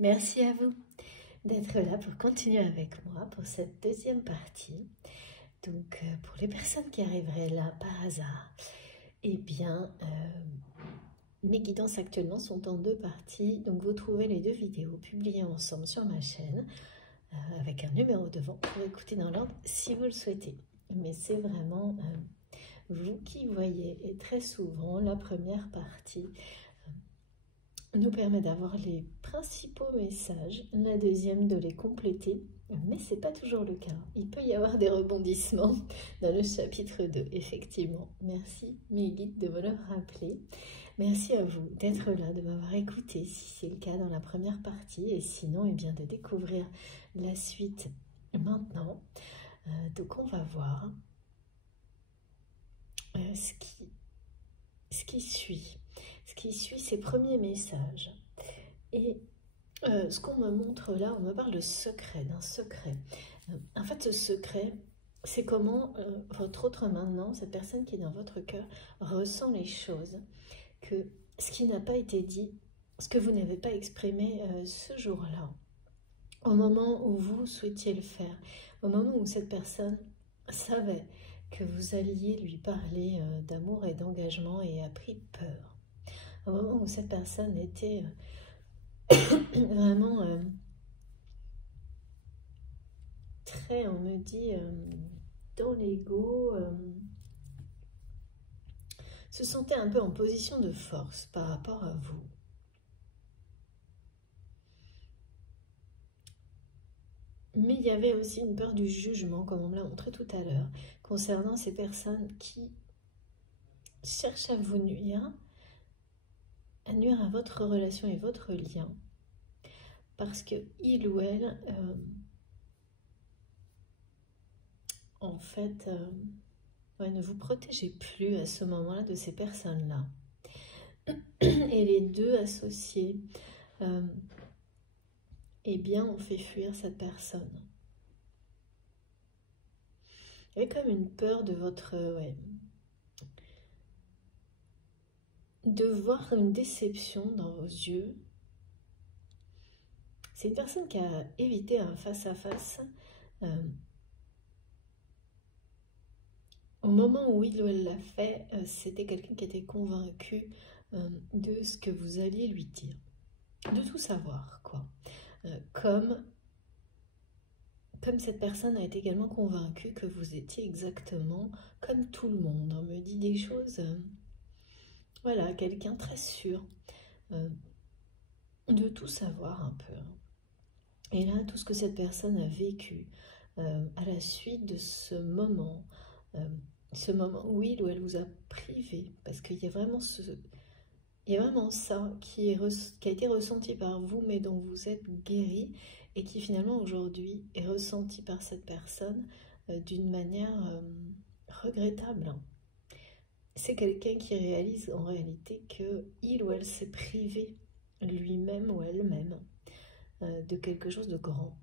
Merci à vous d'être là pour continuer avec moi pour cette deuxième partie. Donc, pour les personnes qui arriveraient là par hasard, eh bien, mes guidances actuellement sont en deux parties. Donc, vous trouvez les deux vidéos publiées ensemble sur ma chaîne avec un numéro devant pour écouter dans l'ordre si vous le souhaitez. Mais c'est vraiment vous qui voyez. Et très souvent, la première partie nous permet d'avoir les principaux messages, la deuxième de les compléter, mais ce n'est pas toujours le cas. Il peut y avoir des rebondissements dans le chapitre 2, effectivement. Merci mes guides de me le rappeler. Merci à vous d'être là, de m'avoir écouté si c'est le cas dans la première partie, et sinon, eh bien, de découvrir la suite maintenant. Donc on va voir ce qui suit. Ce qui suit ces premiers messages. Et ce qu'on me montre là, on me parle de secret, d'un secret. En fait, ce secret, c'est comment votre autre maintenant, cette personne qui est dans votre cœur, ressent les choses. Que ce qui n'a pas été dit, ce que vous n'avez pas exprimé ce jour-là, au moment où vous souhaitiez le faire, au moment où cette personne savait que vous alliez lui parler d'amour et d'engagement et a pris peur. Au moment où cette personne était vraiment très, on me dit, dans l'ego, se sentait un peu en position de force par rapport à vous. Mais il y avait aussi une peur du jugement, comme on me l'a montré tout à l'heure, concernant ces personnes qui cherchent à vous nuire, à votre relation et votre lien, parce que il ou elle, en fait, ne vous protégez plus à ce moment-là de ces personnes-là. Et les deux associés, eh bien, on fait fuir cette personne. Il y avait comme une peur de votre... de voir une déception dans vos yeux. C'est une personne qui a évité un face-à-face au moment où il ou elle l'a fait, c'était quelqu'un qui était convaincu de ce que vous alliez lui dire. De tout savoir, quoi. Comme cette personne a été également convaincue que vous étiez exactement comme tout le monde. On me dit des choses... voilà, quelqu'un très sûr de tout savoir un peu. Et là, tout ce que cette personne a vécu à la suite de ce moment où il ou elle vous a privé, parce qu'il y a vraiment ça qui a été ressenti par vous, mais dont vous êtes guéri, et qui finalement aujourd'hui est ressenti par cette personne d'une manière regrettable. C'est quelqu'un qui réalise en réalité qu'il ou elle s'est privé lui-même ou elle-même de quelque chose de grand.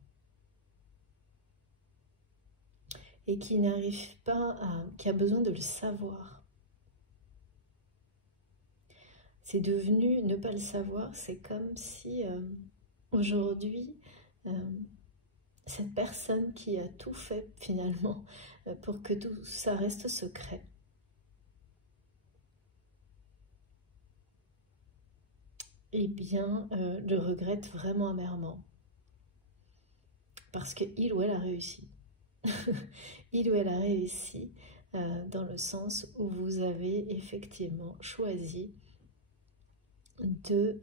Et qui n'arrive pas qui a besoin de le savoir. C'est devenu, ne pas le savoir, c'est comme si aujourd'hui, cette personne qui a tout fait finalement pour que tout ça reste secret, eh bien, le regrette vraiment amèrement. Parce qu'il ou elle a réussi. Il ou elle a réussi dans le sens où vous avez effectivement choisi de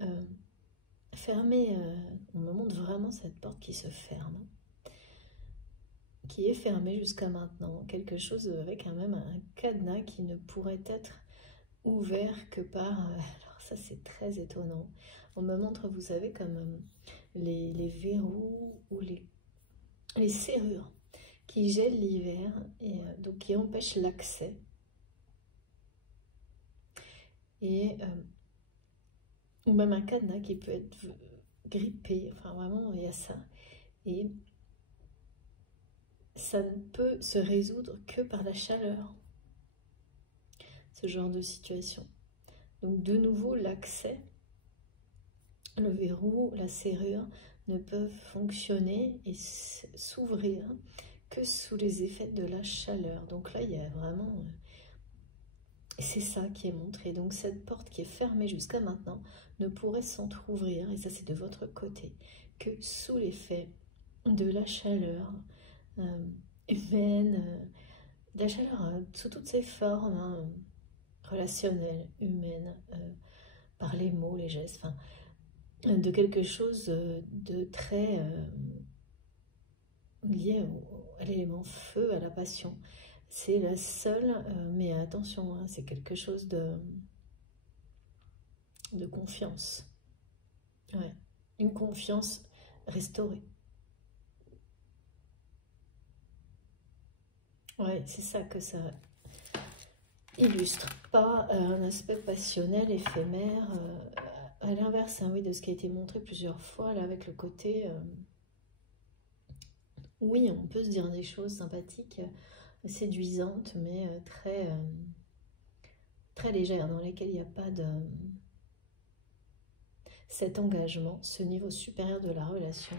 fermer, on me montre vraiment cette porte qui se ferme, qui est fermée jusqu'à maintenant, quelque chose avec même un cadenas qui ne pourrait être ouvert que par, alors ça c'est très étonnant, on me montre, vous savez, comme les verrous ou les serrures qui gèlent l'hiver et donc qui empêchent l'accès. Et ou même un cadenas qui peut être grippé, enfin vraiment il y a ça. Et ça ne peut se résoudre que par la chaleur, ce genre de situation. Donc de nouveau l'accès le verrou, la serrure ne peuvent fonctionner et s'ouvrir que sous les effets de la chaleur. Donc là, il y a vraiment... c'est ça qui est montré. Donc cette porte qui est fermée jusqu'à maintenant ne pourrait s'entrouvrir, et ça c'est de votre côté, que sous l'effet de la chaleur humaine, de la chaleur sous toutes ses formes, hein, relationnelles, humaines, par les mots, les gestes, enfin, de quelque chose de très lié à l'élément feu, à la passion. C'est la seule, mais attention, hein, c'est quelque chose de confiance. Ouais. Une confiance restaurée. Ouais, c'est ça que ça illustre. Pas un aspect passionnel, éphémère, à l'inverse, hein, oui, de ce qui a été montré plusieurs fois, là, avec le côté... oui, on peut se dire des choses sympathiques, séduisantes, mais très légères, dans lesquelles il n'y a pas de... cet engagement, ce niveau supérieur de la relation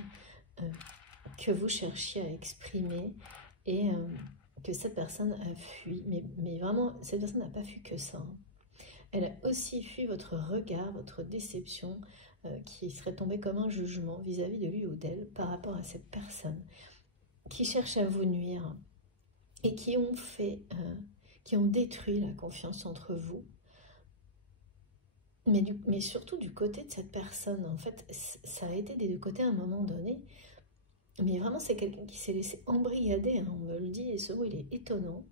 que vous cherchiez à exprimer et que cette personne a fui. Mais vraiment, cette personne n'a pas fui que ça. Hein. Elle a aussi fui votre regard, votre déception, qui serait tombée comme un jugement vis-à-vis de lui ou d'elle par rapport à cette personne qui cherche à vous nuire et qui ont détruit la confiance entre vous. Mais surtout du côté de cette personne, en fait, ça a été des deux côtés à un moment donné. Mais vraiment, c'est quelqu'un qui s'est laissé embrigader, hein, on me le dit, et ce mot, il est étonnant.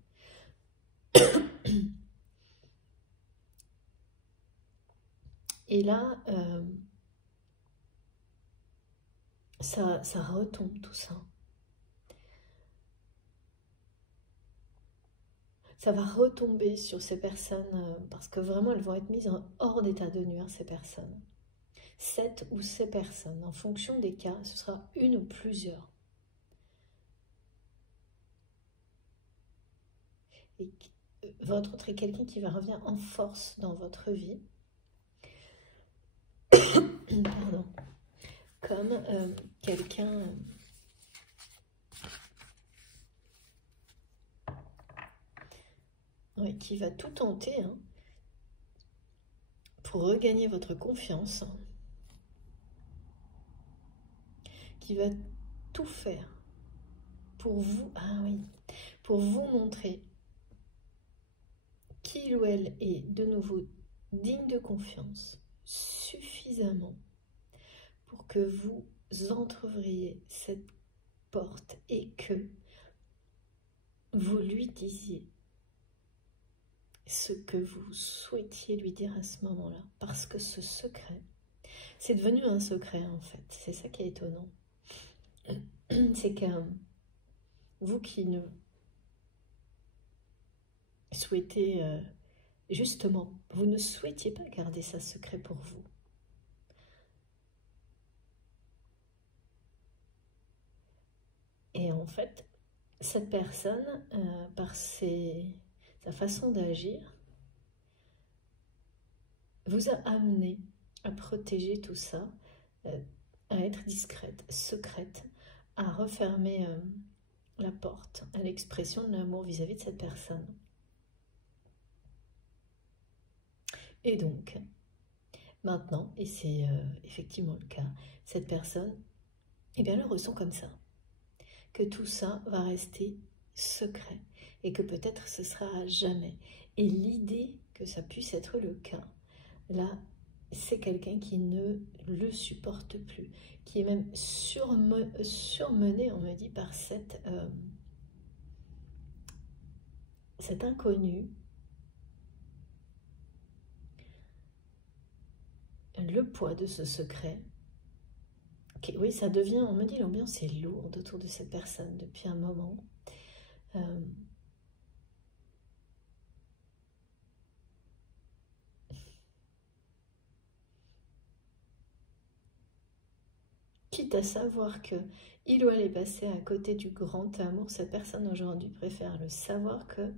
Et là, ça retombe tout ça. Ça va retomber sur ces personnes, parce que vraiment, elles vont être mises hors d'état de nuire, ces personnes. 7 ou 6 personnes, en fonction des cas, ce sera une ou plusieurs. Et votre autre est quelqu'un qui va revenir en force dans votre vie. Pardon. Comme quelqu'un... oui, qui va tout tenter hein, pour regagner votre confiance, qui va tout faire pour vous, pour vous montrer qu'il ou elle est de nouveau digne de confiance suffisamment pour que vous entrouvriez cette porte et que vous lui disiez ce que vous souhaitiez lui dire à ce moment-là. Parce que ce secret, c'est devenu un secret en fait. C'est ça qui est étonnant. C'est que vous qui ne souhaitez, justement, vous ne souhaitiez pas garder ça secret pour vous. Et en fait, cette personne, par sa façon d'agir, vous a amené à protéger tout ça, à être discrète, secrète, à refermer la porte à l'expression de l'amour vis-à-vis de cette personne. Et donc, maintenant, et c'est effectivement le cas, cette personne, eh bien, elle le ressent comme ça, que tout ça va rester secret et que peut-être ce sera à jamais. Et l'idée que ça puisse être le cas, là, c'est quelqu'un qui ne le supporte plus, qui est même surmené, on me dit, par cet inconnu, le poids de ce secret. Okay, oui, ça devient, on me dit, l'ambiance est lourde autour de cette personne depuis un moment. Quitte à savoir que il ou elle est passé à côté du grand amour, cette personne aujourd'hui préfère le savoir que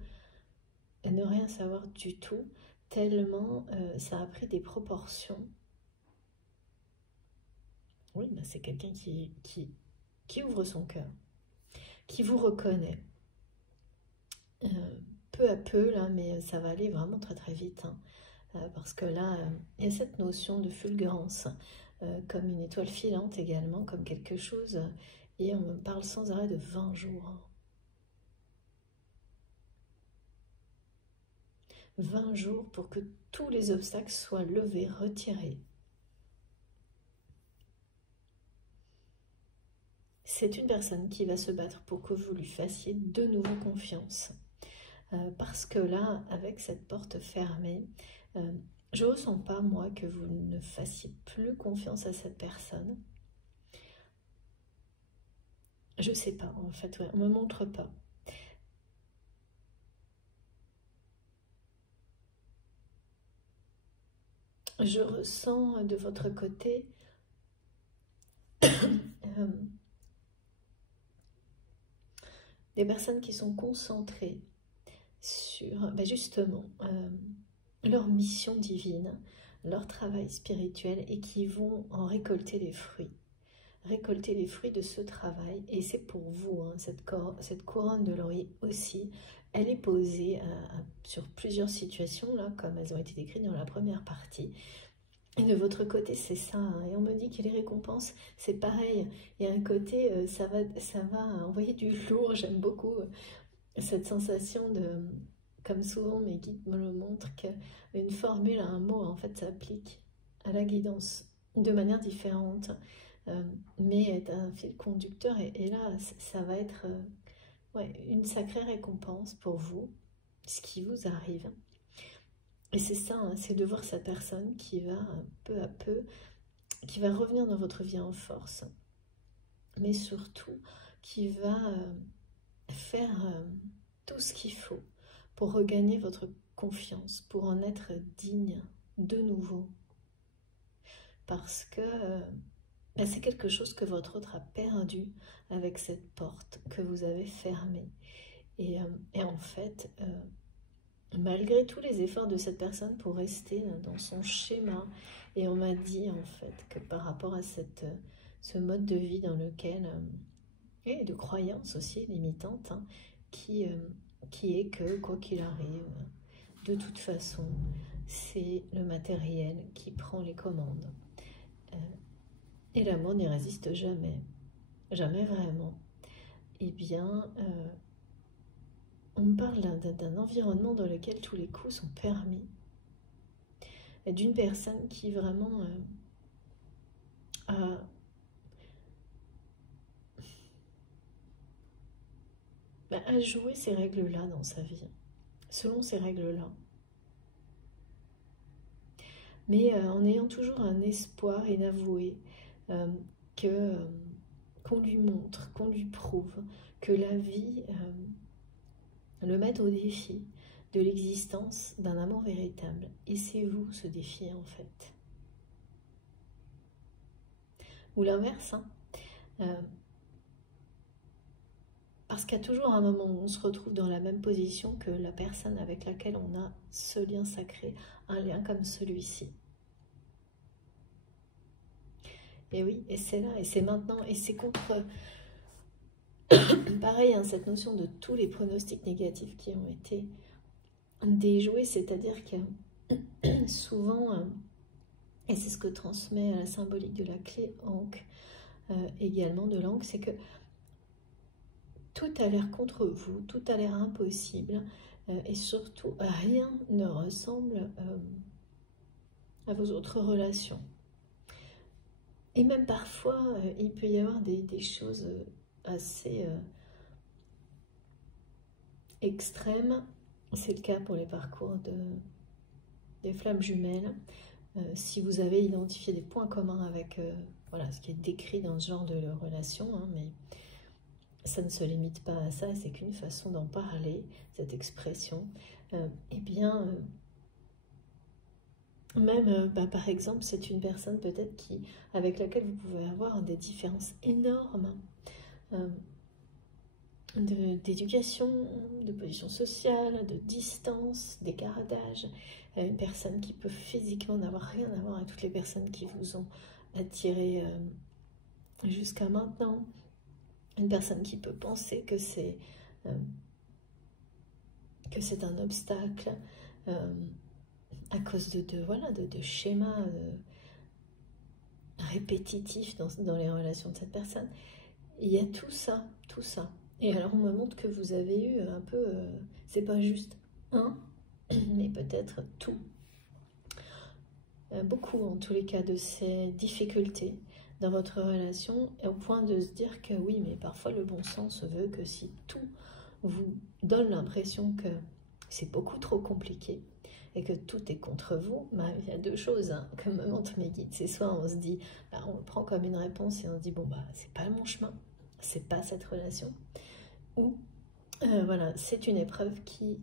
ne rien savoir du tout, tellement ça a pris des proportions Oui, bah, c'est quelqu'un qui ouvre son cœur, qui vous reconnaît. Peu à peu, là, mais ça va aller vraiment très très vite, hein, parce que là, il y a cette notion de fulgurance, comme une étoile filante également, comme quelque chose, et on me parle sans arrêt de 20 jours. 20 jours pour que tous les obstacles soient levés, retirés. C'est une personne qui va se battre pour que vous lui fassiez de nouveau confiance. Parce que là, avec cette porte fermée, je ne ressens pas, moi, que vous ne fassiez plus confiance à cette personne. Je ne sais pas, en fait, ouais, on ne me montre pas. Je ressens de votre côté des personnes qui sont concentrées sur, ben justement, leur mission divine, leur travail spirituel, et qui vont en récolter les fruits. Récolter les fruits de ce travail, et c'est pour vous, hein, cette couronne de laurier aussi, elle est posée sur plusieurs situations, là, comme elles ont été décrites dans la première partie. Et de votre côté, c'est ça, hein, et on me dit que les récompenses, c'est pareil. Il y a un côté, ça va envoyer du lourd. J'aime beaucoup cette sensation de, comme souvent mes guides me le montrent, qu'une formule à un mot, en fait, s'applique à la guidance de manière différente, mais est un fil conducteur, et là, ça va être ouais, une sacrée récompense pour vous, ce qui vous arrive. Et c'est ça, hein, c'est de voir cette personne qui va peu à peu, qui va revenir dans votre vie en force, mais surtout qui va faire tout ce qu'il faut pour regagner votre confiance, pour en être digne de nouveau. Parce que ben c'est quelque chose que votre autre a perdu avec cette porte que vous avez fermée. Et en fait, malgré tous les efforts de cette personne pour rester dans son schéma, et on m'a dit en fait que par rapport à ce mode de vie dans lequel, et de croyances aussi limitantes, hein, qui est que quoi qu'il arrive, de toute façon, c'est le matériel qui prend les commandes. Et l'amour n'y résiste jamais, jamais vraiment. Eh bien, on me parle d'un environnement dans lequel tous les coups sont permis. D'une personne qui vraiment a joué ces règles-là dans sa vie, selon ces règles-là. Mais en ayant toujours un espoir inavoué qu'on lui montre, qu'on lui prouve que la vie le met au défi de l'existence d'un amour véritable. Et c'est vous ce défi en fait. Ou l'inverse, hein. Parce qu'il y a toujours un moment où on se retrouve dans la même position que la personne avec laquelle on a ce lien sacré, un lien comme celui-ci. Et oui, et c'est là, et c'est maintenant, et c'est contre... Pareil, hein, cette notion de tous les pronostics négatifs qui ont été déjoués, c'est-à-dire que souvent, et c'est ce que transmet la symbolique de la clé Ankh, également de l'Ankh, c'est que tout a l'air contre vous, tout a l'air impossible, et surtout rien ne ressemble à vos autres relations. Et même parfois, il peut y avoir des choses assez extrêmes. C'est le cas pour les parcours des flammes jumelles. Si vous avez identifié des points communs avec voilà, ce qui est décrit dans ce genre de relation, hein, mais ça ne se limite pas à ça, c'est qu'une façon d'en parler, cette expression. Eh bien, même, par exemple, c'est une personne peut-être avec laquelle vous pouvez avoir des différences énormes d'éducation, de position sociale, de distance, d'écart d'âge. Une personne qui peut physiquement n'avoir rien à voir avec toutes les personnes qui vous ont attiré jusqu'à maintenant, une personne qui peut penser que c'est un obstacle à cause de schémas répétitifs dans les relations de cette personne. Il y a tout ça. Et alors on me montre que vous avez eu un peu, c'est pas juste un, mais peut-être tout. Beaucoup en tous les cas de ces difficultés dans votre relation, au point de se dire que oui, mais parfois le bon sens veut que si tout vous donne l'impression que c'est beaucoup trop compliqué et que tout est contre vous, il y a deux choses que me montrent mes guides. C'est soit on se dit, on le prend comme une réponse et on se dit, c'est pas mon chemin, c'est pas cette relation, ou voilà, c'est une épreuve qui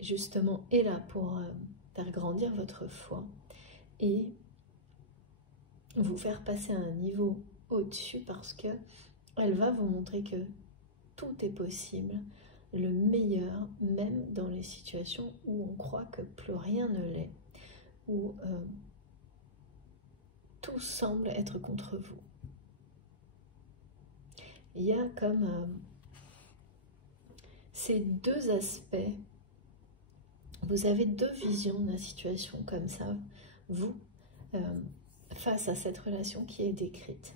justement est là pour faire grandir votre foi et vous faire passer à un niveau au-dessus, parce que elle va vous montrer que tout est possible, le meilleur, même dans les situations où on croit que plus rien ne l'est, où tout semble être contre vous. Il y a comme ces deux aspects. Vous avez deux visions de la situation comme ça, vous, face à cette relation qui est décrite.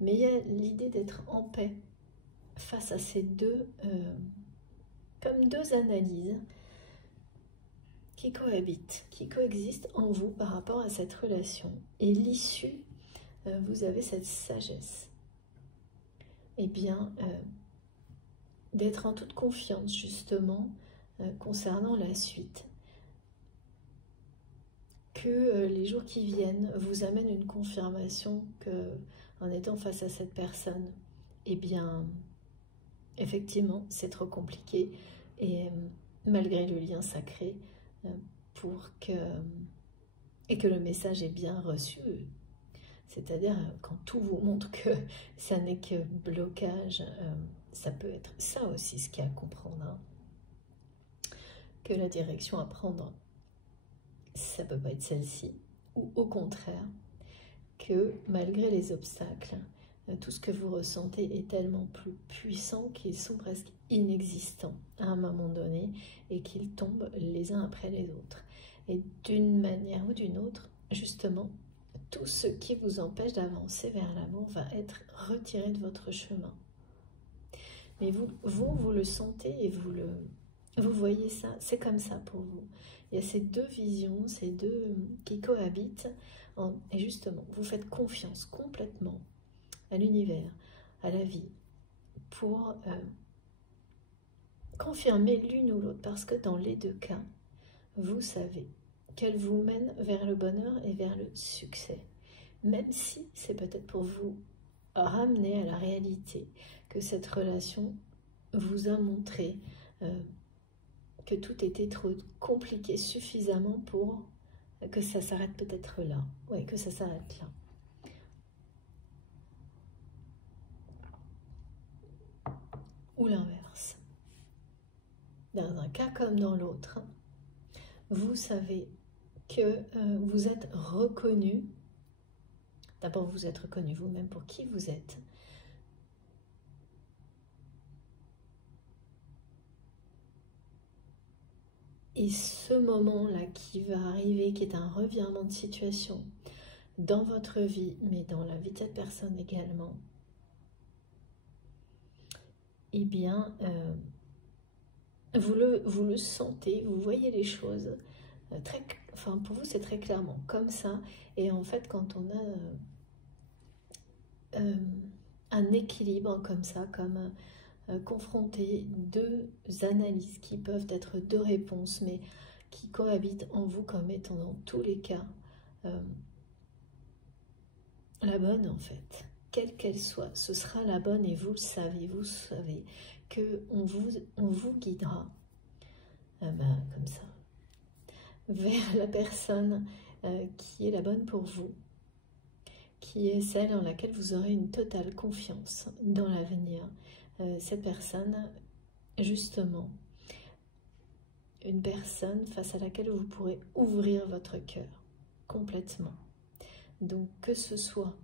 Mais il y a l'idée d'être en paix face à ces deux, comme deux analyses qui cohabitent, qui coexistent en vous par rapport à cette relation. Et l'issue, vous avez cette sagesse. Eh bien, d'être en toute confiance justement concernant la suite. Que les jours qui viennent vous amènent une confirmation que, en étant face à cette personne, eh bien, effectivement, c'est trop compliqué. Et malgré le lien sacré, et que le message est bien reçu, c'est-à-dire quand tout vous montre que ça n'est que blocage, ça peut être ça aussi ce qu'il y a à comprendre, que la direction à prendre, ça peut pas être celle-ci, ou au contraire, que malgré les obstacles, tout ce que vous ressentez est tellement plus puissant qu'ils sont presque inexistants à un moment donné et qu'ils tombent les uns après les autres. Et d'une manière ou d'une autre, justement, tout ce qui vous empêche d'avancer vers l'amour va être retiré de votre chemin. Mais vous le sentez et vous voyez ça, c'est comme ça pour vous. Il y a ces deux visions, ces deux qui cohabitent, et justement, vous faites confiance complètement à l'univers, à la vie, pour confirmer l'une ou l'autre, parce que dans les deux cas, vous savez qu'elle vous mène vers le bonheur et vers le succès, même si c'est peut-être pour vous ramener à la réalité que cette relation vous a montré que tout était trop compliqué suffisamment pour que ça s'arrête peut-être là. Oui, que ça s'arrête là. Ou l'inverse. Dans un cas comme dans l'autre, vous savez que vous êtes reconnu. D'abord, vous êtes reconnu vous-même pour qui vous êtes. Et ce moment-là qui va arriver, qui est un revirement de situation dans votre vie, mais dans la vie de cette personne également, eh bien, vous le sentez, vous voyez les choses, pour vous c'est très clairement comme ça. Et en fait, quand on a un équilibre comme ça, comme confronter deux analyses qui peuvent être deux réponses, mais qui cohabitent en vous comme étant dans tous les cas la bonne en fait. Quelle qu'elle soit, ce sera la bonne et vous savez qu'on vous guidera comme ça vers la personne qui est la bonne pour vous, qui est celle en laquelle vous aurez une totale confiance dans l'avenir. Cette personne, justement, une personne face à laquelle vous pourrez ouvrir votre cœur complètement. Donc que ce soit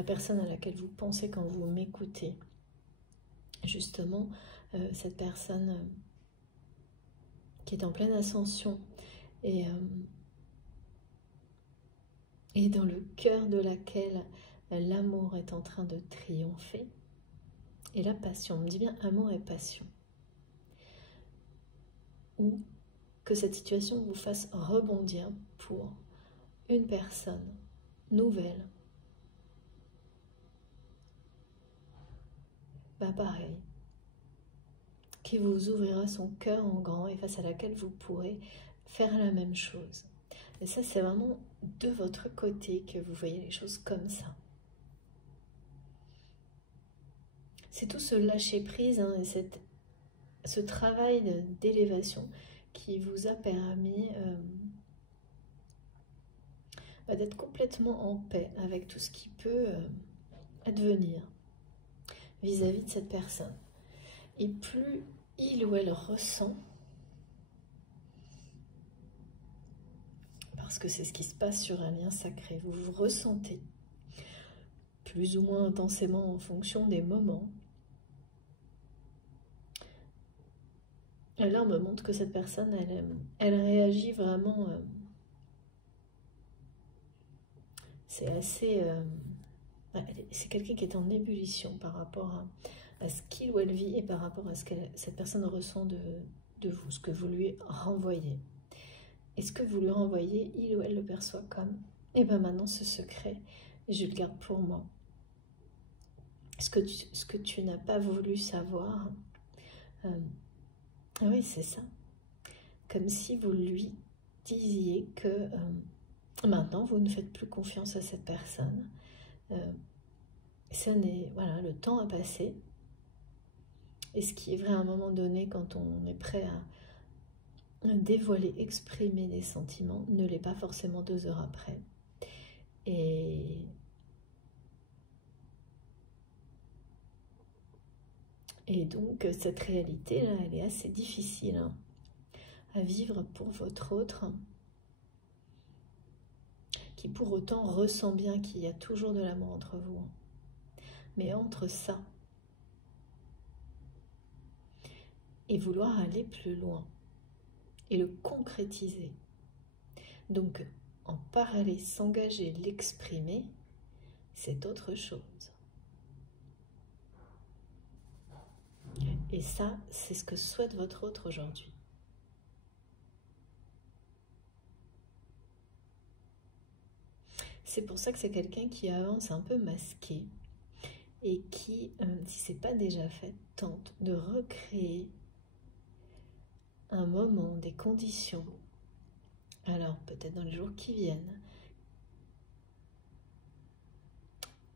la personne à laquelle vous pensez quand vous m'écoutez. Justement, cette personne qui est en pleine ascension et dans le cœur de laquelle l'amour est en train de triompher. Et la passion, on me dit bien amour et passion. Ou que cette situation vous fasse rebondir pour une personne nouvelle. Bah pareil, qui vous ouvrira son cœur en grand et face à laquelle vous pourrez faire la même chose. Et ça, c'est vraiment de votre côté que vous voyez les choses comme ça. C'est tout ce lâcher-prise et ce travail d'élévation qui vous a permis d'être complètement en paix avec tout ce qui peut advenir vis-à-vis de cette personne. Et plus il ou elle ressent, parce que c'est ce qui se passe sur un lien sacré, vous vous ressentez plus ou moins intensément en fonction des moments. Et là, on me montre que cette personne, elle réagit vraiment. C'est assez. C'est quelqu'un qui est en ébullition par rapport à ce qu'il ou elle vit et par rapport à ce que cette personne ressent de vous, ce que vous lui renvoyez. Et ce que vous lui renvoyez, il ou elle le perçoit comme, et bien maintenant ce secret, je le garde pour moi. Ce que tu n'as pas voulu savoir, oui, c'est ça. Comme si vous lui disiez que maintenant, vous ne faites plus confiance à cette personne. Voilà, le temps a passé. Et ce qui est vrai à un moment donné, quand on est prêt à dévoiler, exprimer des sentiments, ne l'est pas forcément 2 heures après. Et donc, cette réalité-là, elle est assez difficile à vivre pour votre autre, qui pour autant ressent bien qu'il y a toujours de l'amour entre vous. Mais entre ça et vouloir aller plus loin et le concrétiser, donc en parler, s'engager, l'exprimer, c'est autre chose. Et ça, c'est ce que souhaite votre autre aujourd'hui. C'est pour ça que c'est quelqu'un qui avance un peu masqué et qui, si ce n'est pas déjà fait, tente de recréer un moment, des conditions, alors peut-être dans les jours qui viennent,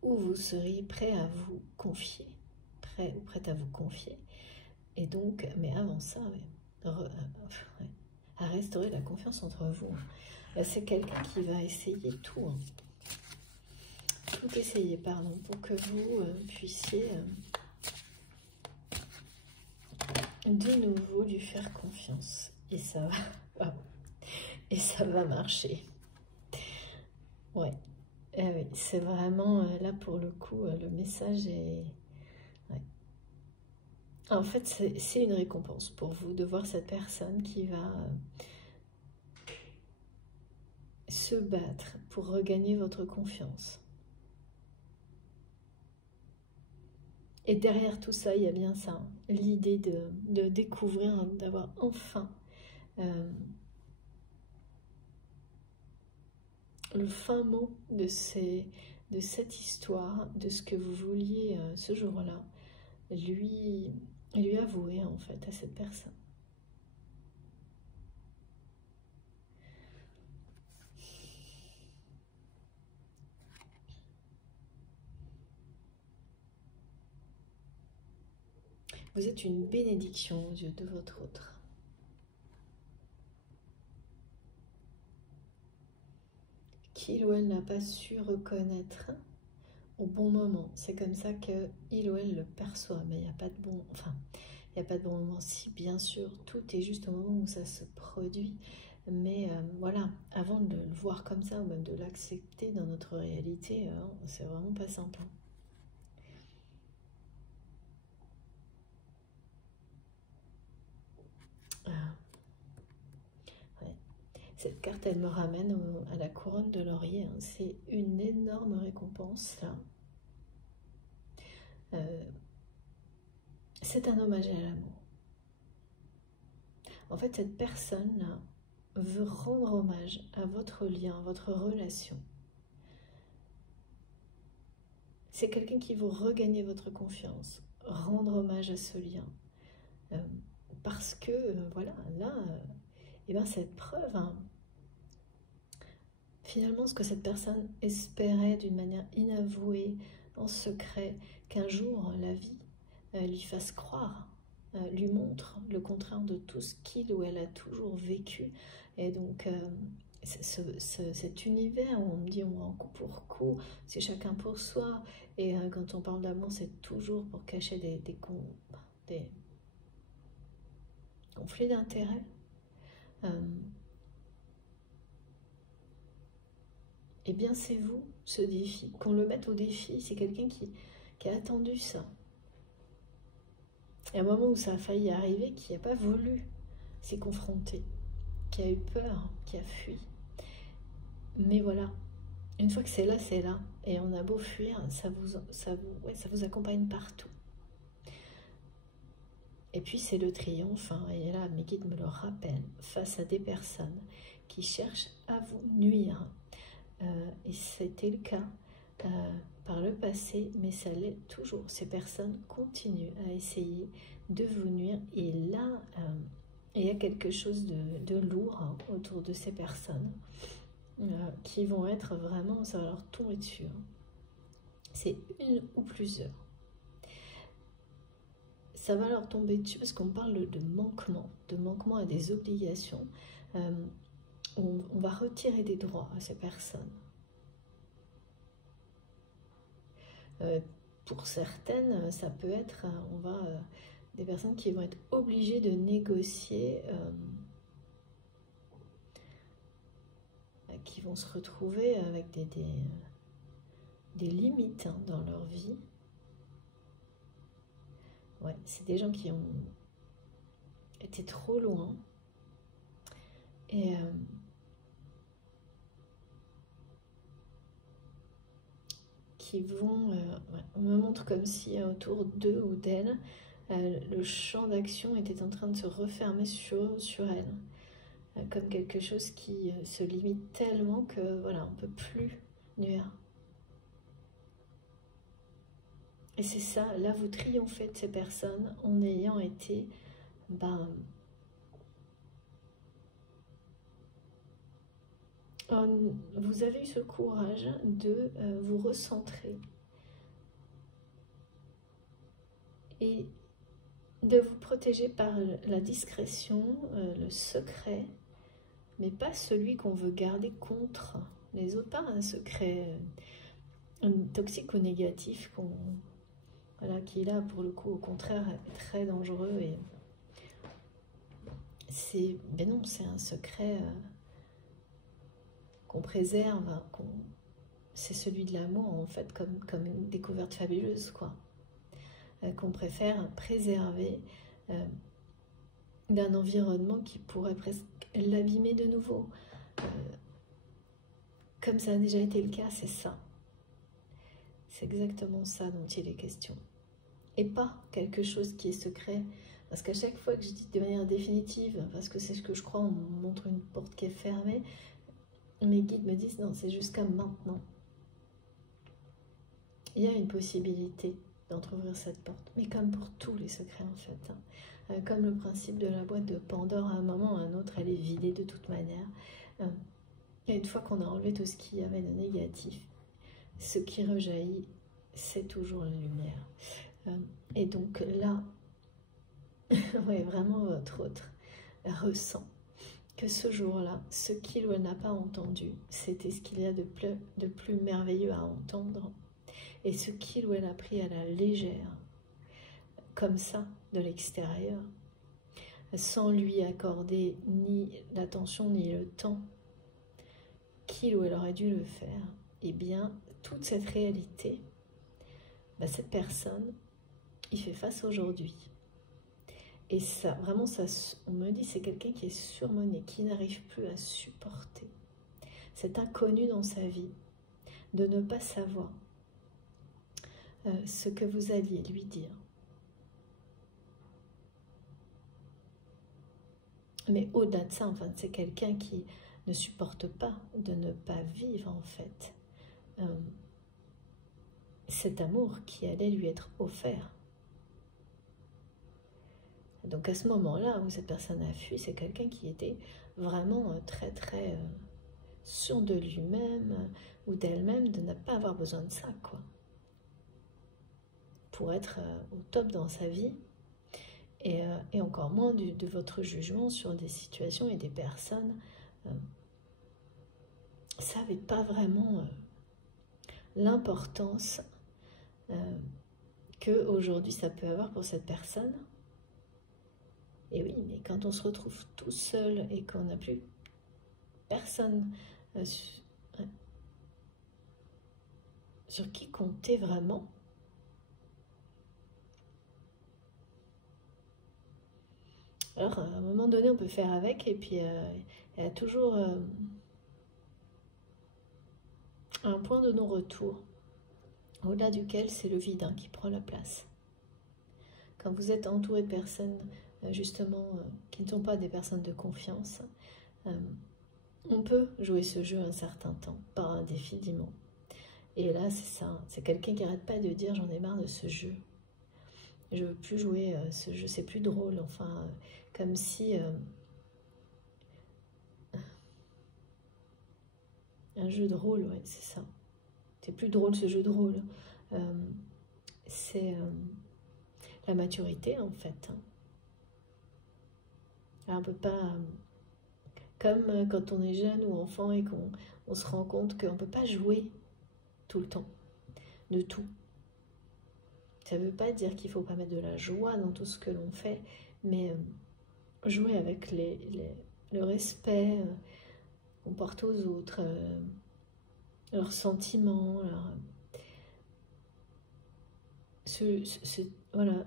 où vous seriez prêt à vous confier, prêt ou prête à vous confier, et donc, mais avant ça, à restaurer la confiance entre vous. C'est quelqu'un qui va essayer tout, tout essayer, pardon, pour que vous puissiez de nouveau lui faire confiance. Et ça va, et ça va marcher. Ouais, oui, c'est vraiment, là pour le coup, le message est... Ouais. En fait, c'est une récompense pour vous de voir cette personne qui va se battre pour regagner votre confiance. Et derrière tout ça, il y a bien ça, l'idée de découvrir, d'avoir enfin le fin mot de cette histoire, de ce que vous vouliez ce jour-là, lui avouer en fait à cette personne. Vous êtes une bénédiction aux yeux de votre autre. Qu'il ou elle n'a pas su reconnaître au bon moment. C'est comme ça qu'il ou elle le perçoit, mais il n'y a pas de bon... Enfin, il n'y a pas de bon moment. Si, bien sûr, tout est juste au moment où ça se produit. Mais voilà, avant de le voir comme ça, ou même de l'accepter dans notre réalité, c'est vraiment pas simple. Ouais. Cette carte, elle me ramène à la couronne de laurier. Hein. C'est une énorme récompense, là. C'est un hommage à l'amour. En fait, cette personne-là veut rendre hommage à votre lien, à votre relation. C'est quelqu'un qui veut regagner votre confiance, rendre hommage à ce lien. Parce que, voilà, là, et ben cette preuve, hein, finalement, ce que cette personne espérait d'une manière inavouée, en secret, qu'un jour, la vie lui fasse croire, lui montre le contraire de tout ce qu'il ou elle a toujours vécu. Et donc, cet univers où on me dit on va en coup pour coup, c'est chacun pour soi, et quand on parle d'amour, c'est toujours pour cacher des conflits d'intérêts. Eh bien, c'est vous, ce défi. Qu'on le mette au défi, c'est quelqu'un qui a attendu ça. Et à un moment où ça a failli arriver, qui n'a pas voulu s'y confronter, qui a eu peur, qui a fui. Mais voilà, une fois que c'est là, c'est là. Et on a beau fuir, ça vous accompagne partout. Et puis c'est le triomphe, hein, et là mes guides me le rappellent, face à des personnes qui cherchent à vous nuire. Et c'était le cas par le passé, mais ça l'est toujours. Ces personnes continuent à essayer de vous nuire, et là, il y a quelque chose de lourd, hein, autour de ces personnes qui vont être vraiment, ça va leur tomber dessus. Hein. C'est une ou plusieurs. Ça va leur tomber dessus parce qu'on parle de manquement à des obligations. On va retirer des droits à ces personnes. Pour certaines, ça peut être, des personnes qui vont être obligées de négocier, qui vont se retrouver avec des limites, hein, dans leur vie. Ouais, c'est des gens qui ont été trop loin et qui vont, on me montre comme si autour d'eux ou d'elles, le champ d'action était en train de se refermer sur elles, comme quelque chose qui se limite tellement que voilà, on ne peut plus nuire. Et c'est ça, là vous triomphez de ces personnes en ayant été, vous avez eu ce courage de vous recentrer et de vous protéger par la discrétion, le secret, mais pas celui qu'on veut garder contre les autres, pas un secret toxique ou négatif voilà, qui là pour le coup au contraire est très dangereux. Et mais non, c'est un secret qu'on préserve, c'est celui de l'amour en fait, comme une découverte fabuleuse, quoi, qu'on préfère préserver d'un environnement qui pourrait presque l'abîmer de nouveau. Comme ça a déjà été le cas, c'est ça. C'est exactement ça dont il est question. Et pas quelque chose qui est secret. Parce qu'à chaque fois que je dis de manière définitive, parce que c'est ce que je crois, on me montre une porte qui est fermée, mes guides me disent non, c'est jusqu'à maintenant. Il y a une possibilité d'entrouvrir cette porte, mais comme pour tous les secrets en fait. Hein. Comme le principe de la boîte de Pandore, à un moment ou à un autre, elle est vidée de toute manière. Et une fois qu'on a enlevé tout ce qui y avait de négatif, ce qui rejaillit, c'est toujours la lumière. Et donc là, ouais, vraiment votre autre ressent que ce jour-là, ce qu'il ou elle n'a pas entendu, c'était ce qu'il y a de plus merveilleux à entendre. Et ce qu'il ou elle a pris à la légère, comme ça, de l'extérieur, sans lui accorder ni l'attention ni le temps qu'il ou elle aurait dû le faire, eh bien, toute cette réalité, cette personne y fait face aujourd'hui. Et ça, vraiment, ça, on me dit, c'est quelqu'un qui est surmené, qui n'arrive plus à supporter cet inconnu dans sa vie, de ne pas savoir ce que vous alliez lui dire. Mais au-delà de ça, enfin, c'est quelqu'un qui ne supporte pas de ne pas vivre, en fait, cet amour qui allait lui être offert. Donc à ce moment-là où cette personne a fui, c'est quelqu'un qui était vraiment très très sûr de lui-même ou d'elle-même, de ne pas avoir besoin de ça, quoi. Pour être au top dans sa vie et encore moins de votre jugement sur des situations et des personnes. Savait pas vraiment l'importance que aujourd'hui ça peut avoir pour cette personne. Et oui, mais quand on se retrouve tout seul et qu'on n'a plus personne sur qui compter vraiment, alors à un moment donné on peut faire avec, et puis il y a toujours un point de non-retour, au-delà duquel c'est le vide qui prend la place. Quand vous êtes entouré de personnes justement qui ne sont pas des personnes de confiance, on peut jouer ce jeu un certain temps, pas indéfiniment. Et là c'est ça, c'est quelqu'un qui n'arrête pas de dire j'en ai marre de ce jeu, je veux plus jouer ce jeu, c'est plus drôle, enfin comme si un jeu de rôle, ouais, c'est ça, c'est plus drôle ce jeu de rôle, c'est la maturité en fait. Alors, on peut pas, comme quand on est jeune ou enfant et qu'on se rend compte qu'on ne peut pas jouer tout le temps, de tout. Ça ne veut pas dire qu'il ne faut pas mettre de la joie dans tout ce que l'on fait, mais jouer avec le respect qu'on porte aux autres, leurs sentiments, voilà,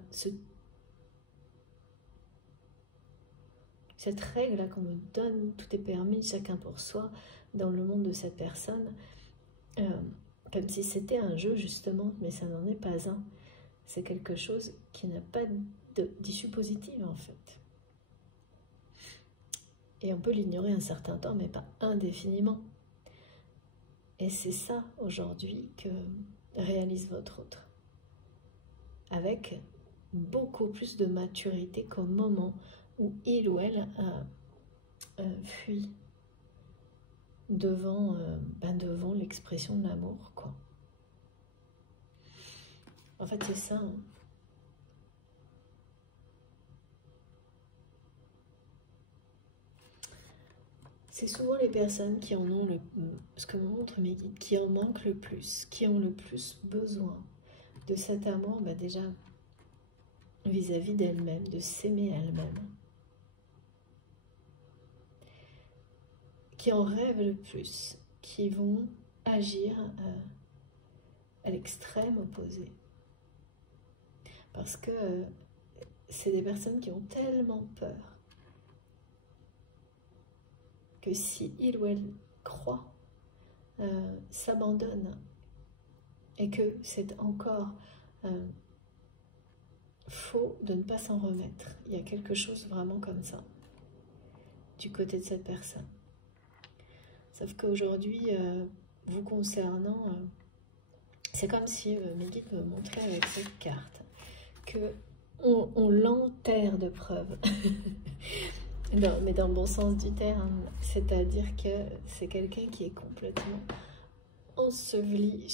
cette règle qu'on me donne, tout est permis, chacun pour soi, dans le monde de cette personne, comme si c'était un jeu justement, mais ça n'en est pas un. C'est quelque chose qui n'a pas d'issue positive en fait. Et on peut l'ignorer un certain temps, mais pas indéfiniment. Et c'est ça aujourd'hui que réalise votre autre. Avec beaucoup plus de maturité qu'au moment où il ou elle a fui devant l'expression de l'amour, quoi. En fait, c'est ça. C'est souvent les personnes qui en ont ce que me montrent mes guides, qui en manquent le plus, qui ont le plus besoin de cet amour, déjà vis-à-vis d'elles-mêmes, de s'aimer elles-mêmes, qui en rêvent le plus, qui vont agir à l'extrême opposé. Parce que c'est des personnes qui ont tellement peur que si il ou elle croit, s'abandonne et que c'est encore faux de ne pas s'en remettre. Il y a quelque chose vraiment comme ça du côté de cette personne. Sauf qu'aujourd'hui, vous concernant, c'est comme si mes guides me montraient avec cette carte que on l'enterre de preuves. Non, mais dans le bon sens du terme, c'est-à-dire que c'est quelqu'un qui est complètement enseveli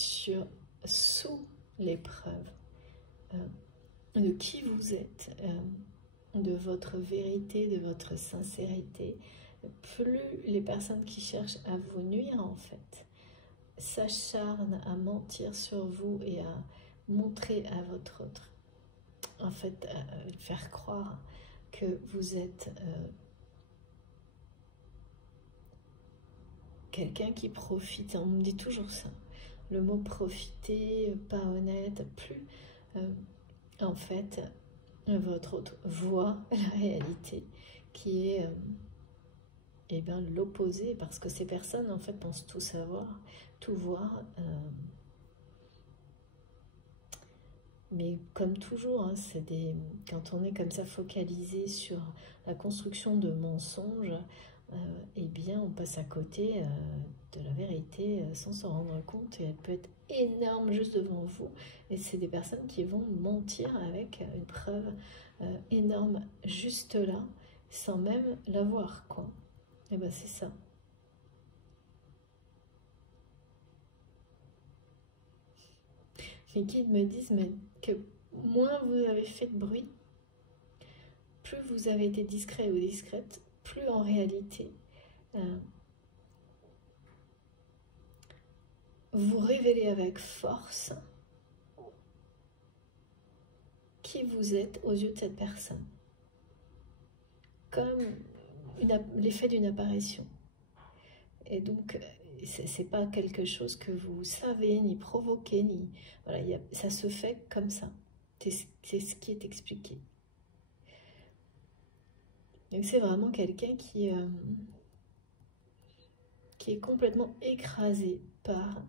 sous l'épreuve de qui vous êtes, de votre vérité, de votre sincérité. Plus les personnes qui cherchent à vous nuire, en fait, s'acharnent à mentir sur vous et à montrer à votre autre, en fait, à faire croire que vous êtes quelqu'un qui profite. On me dit toujours ça. Le mot profiter, pas honnête, plus en fait votre autre voit la réalité qui est eh bien l'opposé, parce que ces personnes en fait pensent tout savoir, tout voir. Mais comme toujours, hein, quand on est comme ça focalisé sur la construction de mensonges, eh bien on passe à côté de la vérité sans s'en rendre compte, et elle peut être énorme juste devant vous, et c'est des personnes qui vont mentir avec une preuve énorme juste là, sans même la voir, quoi. Et ben c'est ça. Les guides me disent que moins vous avez fait de bruit, plus vous avez été discret ou discrète, plus en réalité vous révélez avec force qui vous êtes aux yeux de cette personne. Comme l'effet d'une apparition. Et donc, c'est pas quelque chose que vous savez, ni provoquer, ni... Voilà, ça se fait comme ça. C'est ce qui est expliqué. Donc c'est vraiment quelqu'un qui est complètement écrasé par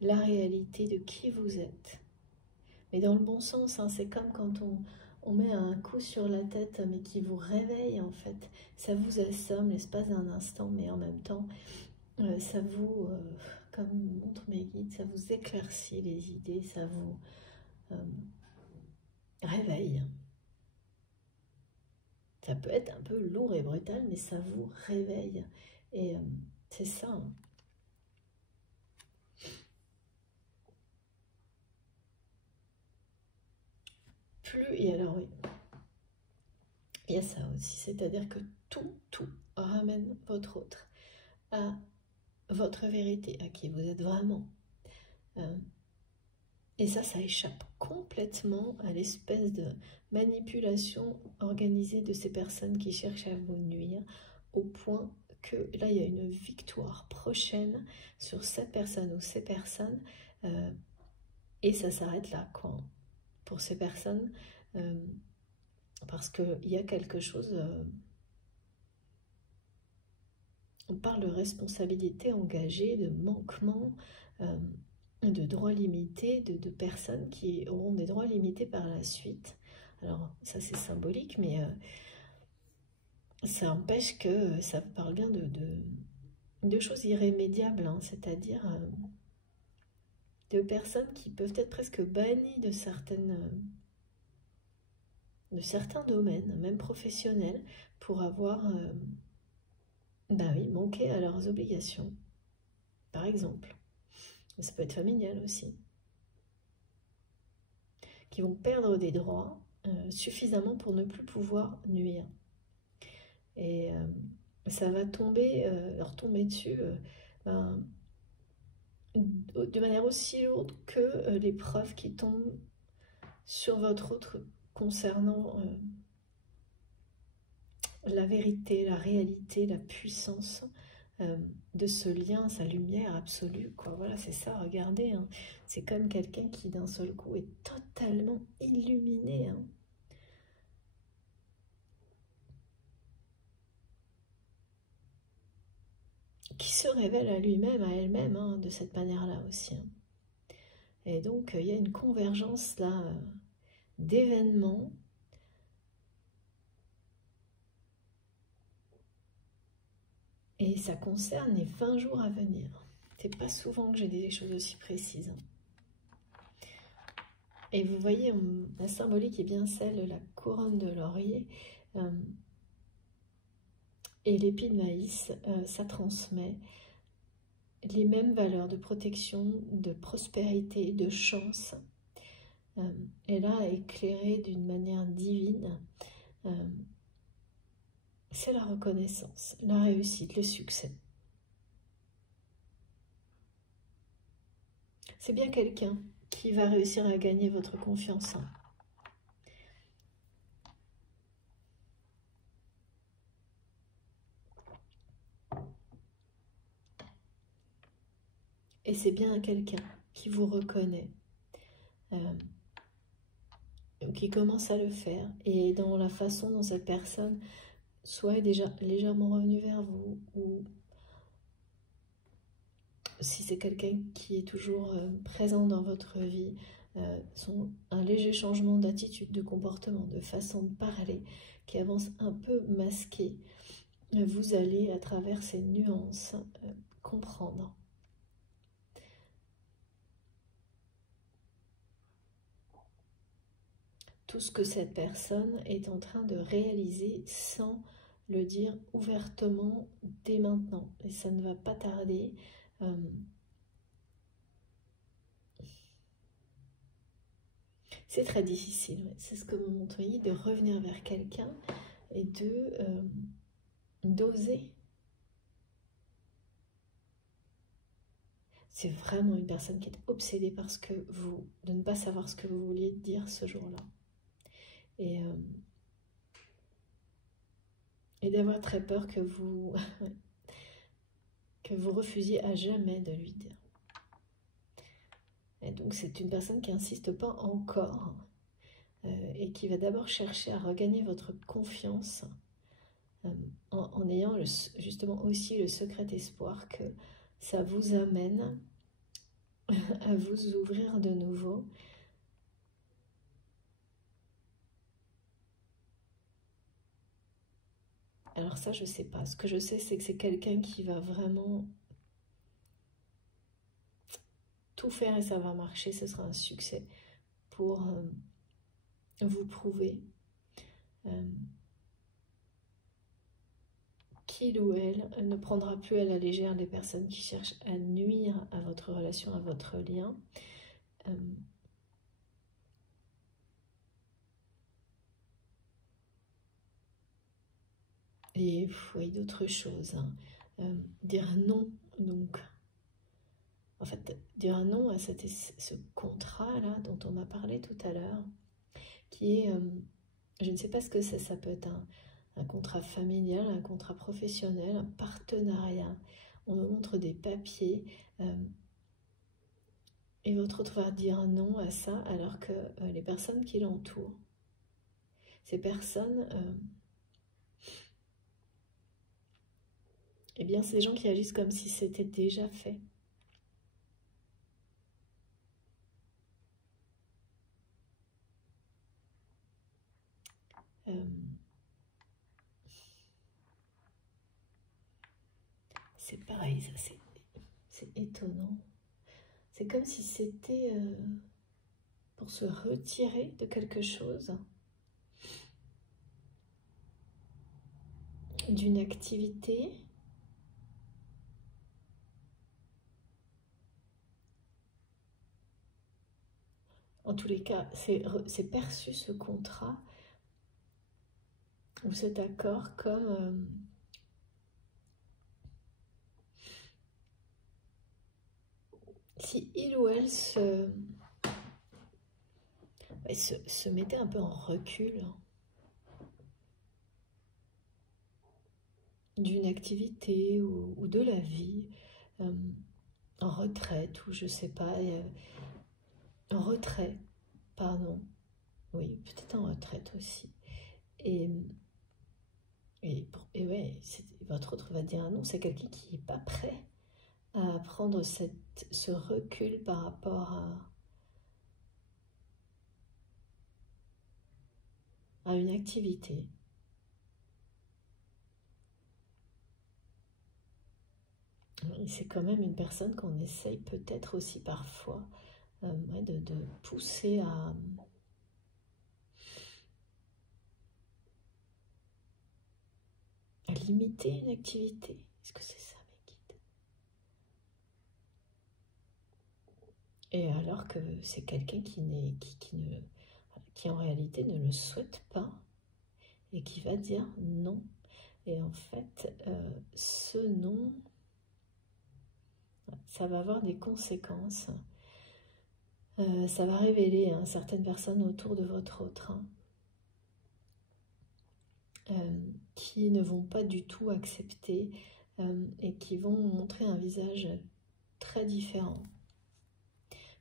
la réalité de qui vous êtes. Mais dans le bon sens, hein, c'est comme quand on met un coup sur la tête, mais qui vous réveille en fait. Ça vous assomme l'espace d'un instant, mais en même temps, ça vous, comme montrent mes guides, ça vous éclaircit les idées, ça vous réveille. Ça peut être un peu lourd et brutal, mais ça vous réveille. Et c'est ça. Hein. Et alors oui, il y a ça aussi, c'est-à-dire que tout ramène votre autre à votre vérité, à qui vous êtes vraiment. Et ça échappe complètement à l'espèce de manipulation organisée de ces personnes qui cherchent à vous nuire, au point que là, il y a une victoire prochaine sur cette personne ou ces personnes, et ça s'arrête là, quoi, pour ces personnes, parce qu'il y a quelque chose... on parle de responsabilité engagée, de manquement, de droits limités, de personnes qui auront des droits limités par la suite. Alors ça c'est symbolique, mais ça empêche que ça parle bien de choses irrémédiables, hein, c'est-à-dire de personnes qui peuvent être presque bannies de certains domaines, même professionnels, pour avoir bah oui, manqué à leurs obligations, par exemple. Ça peut être familial aussi. Qui vont perdre des droits suffisamment pour ne plus pouvoir nuire. Et ça va leur tomber dessus de manière aussi lourde que les preuves qui tombent sur votre autre concernant la vérité, la réalité, la puissance de ce lien, sa lumière absolue, quoi. Voilà, c'est ça, regardez, hein. C'est comme quelqu'un qui d'un seul coup est totalement illuminé, hein. Qui se révèle à lui-même, à elle-même, hein, de cette manière-là aussi, hein. Et donc, il y a une convergence là d'événements et ça concerne les 20 jours à venir. C'est pas souvent que j'ai des choses aussi précises, hein. Et vous voyez, la symbolique est bien celle de la couronne de laurier. Et l'épi de maïs, ça transmet les mêmes valeurs de protection, de prospérité, de chance. Et là, éclairé d'une manière divine, c'est la reconnaissance, la réussite, le succès. C'est bien quelqu'un qui va réussir à gagner votre confiance. Et c'est bien quelqu'un qui vous reconnaît, qui commence à le faire. Et dans la façon dont cette personne soit est déjà légèrement revenue vers vous, ou si c'est quelqu'un qui est toujours présent dans votre vie, un léger changement d'attitude, de comportement, de façon de parler, qui avance un peu masqué, vous allez, à travers ces nuances, comprendre. Tout ce que cette personne est en train de réaliser sans le dire ouvertement dès maintenant. Et ça ne va pas tarder. C'est très difficile, c'est ce que me montre Yi, de revenir vers quelqu'un et d'oser. C'est vraiment une personne qui est obsédée par ce que de ne pas savoir ce que vous vouliez dire ce jour-là. Et d'avoir très peur que vous refusiez à jamais de lui dire. Et donc c'est une personne qui n'insiste pas encore et qui va d'abord chercher à regagner votre confiance en ayant justement aussi le secret espoir que ça vous amène à vous ouvrir de nouveau. Alors ça, je ne sais pas. Ce que je sais, c'est que c'est quelqu'un qui va vraiment tout faire et ça va marcher. Ce sera un succès pour vous prouver qu'il ou elle ne prendra plus à la légère les personnes qui cherchent à nuire à votre relation, à votre lien. Et oui, d'autres choses. Dire non, donc. En fait, dire non à ce contrat-là dont on m'a parlé tout à l'heure, qui est, je ne sais pas ce que c'est, ça peut être un contrat familial, un contrat professionnel, un partenariat. On me montre des papiers et votre autre va dire non à ça alors que les personnes qui l'entourent, ces personnes, eh bien c'est des gens qui agissent comme si c'était déjà fait. C'est pareil, ça c'est étonnant. C'est comme si c'était pour se retirer de quelque chose, d'une activité. En tous les cas, c'est perçu ce contrat ou cet accord comme si il ou elle se mettait un peu en recul d'une activité ou de la vie, en retraite ou je sais pas, en retrait, pardon, oui, peut-être en retraite aussi. Et ouais, votre autre va dire non, c'est quelqu'un qui n'est pas prêt à prendre ce recul par rapport à une activité. C'est quand même une personne qu'on essaye peut-être aussi parfois de pousser à limiter une activité. Est-ce que c'est ça, mes guides? Et alors que c'est quelqu'un qui en réalité ne le souhaite pas et qui va dire non. Et en fait, ce non, ça va avoir des conséquences. Ça va révéler certaines personnes autour de votre autre qui ne vont pas du tout accepter et qui vont montrer un visage très différent.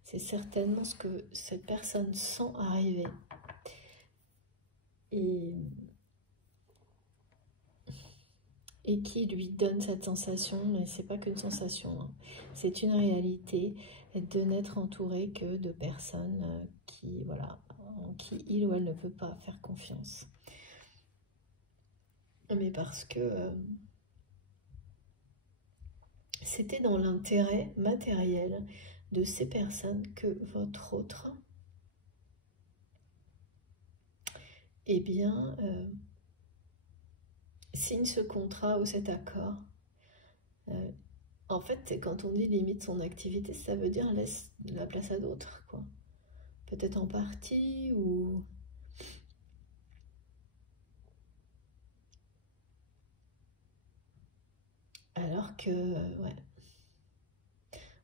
C'est certainement ce que cette personne sent arriver. Et qui lui donne cette sensation, mais c'est pas qu'une sensation, hein. C'est une réalité de n'être entouré que de personnes qui, voilà, en qui il ou elle ne peut pas faire confiance. Mais parce que c'était dans l'intérêt matériel de ces personnes que votre autre, eh bien, signe ce contrat ou cet accord. En fait, quand on dit limite son activité, ça veut dire laisse la place à d'autres, quoi. Peut-être en partie ou... Alors que, ouais.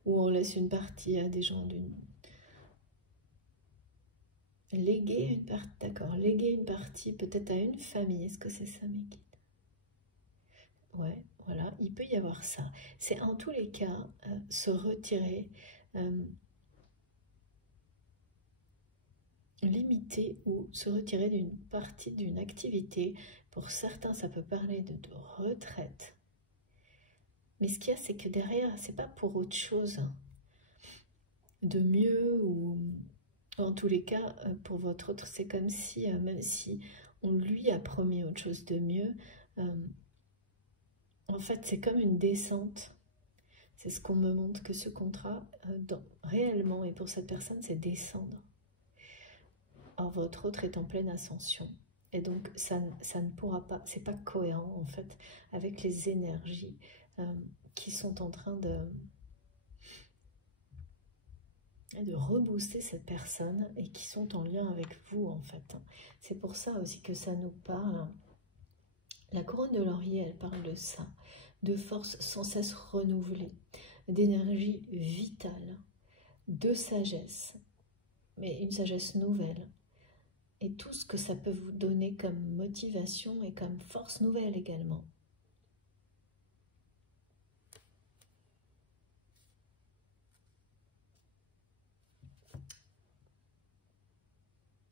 Ou on laisse une partie à des gens d'une... Léguer une partie, d'accord. Léguer une partie peut-être à une famille. Est-ce que c'est ça, mes guides? Ouais, voilà. Il peut y avoir ça. C'est en tous les cas se retirer, limiter ou se retirer d'une partie d'une activité. Pour certains, ça peut parler de retraite. Mais ce qu'il y a, c'est que derrière, c'est pas pour autre chose de mieux ou... En tous les cas, pour votre autre, c'est comme si, même si on lui a promis autre chose de mieux, en fait, c'est comme une descente. C'est ce qu'on me montre que ce contrat, réellement, et pour cette personne, c'est descendre. Or, votre autre est en pleine ascension. Et donc, ça ne pourra pas, c'est pas cohérent, en fait, avec les énergies qui sont en train de rebooster cette personne et qui sont en lien avec vous, en fait. C'est pour ça aussi que ça nous parle. La couronne de laurier, elle parle de ça, de force sans cesse renouvelée, d'énergie vitale, de sagesse, mais une sagesse nouvelle. Et tout ce que ça peut vous donner comme motivation et comme force nouvelle également.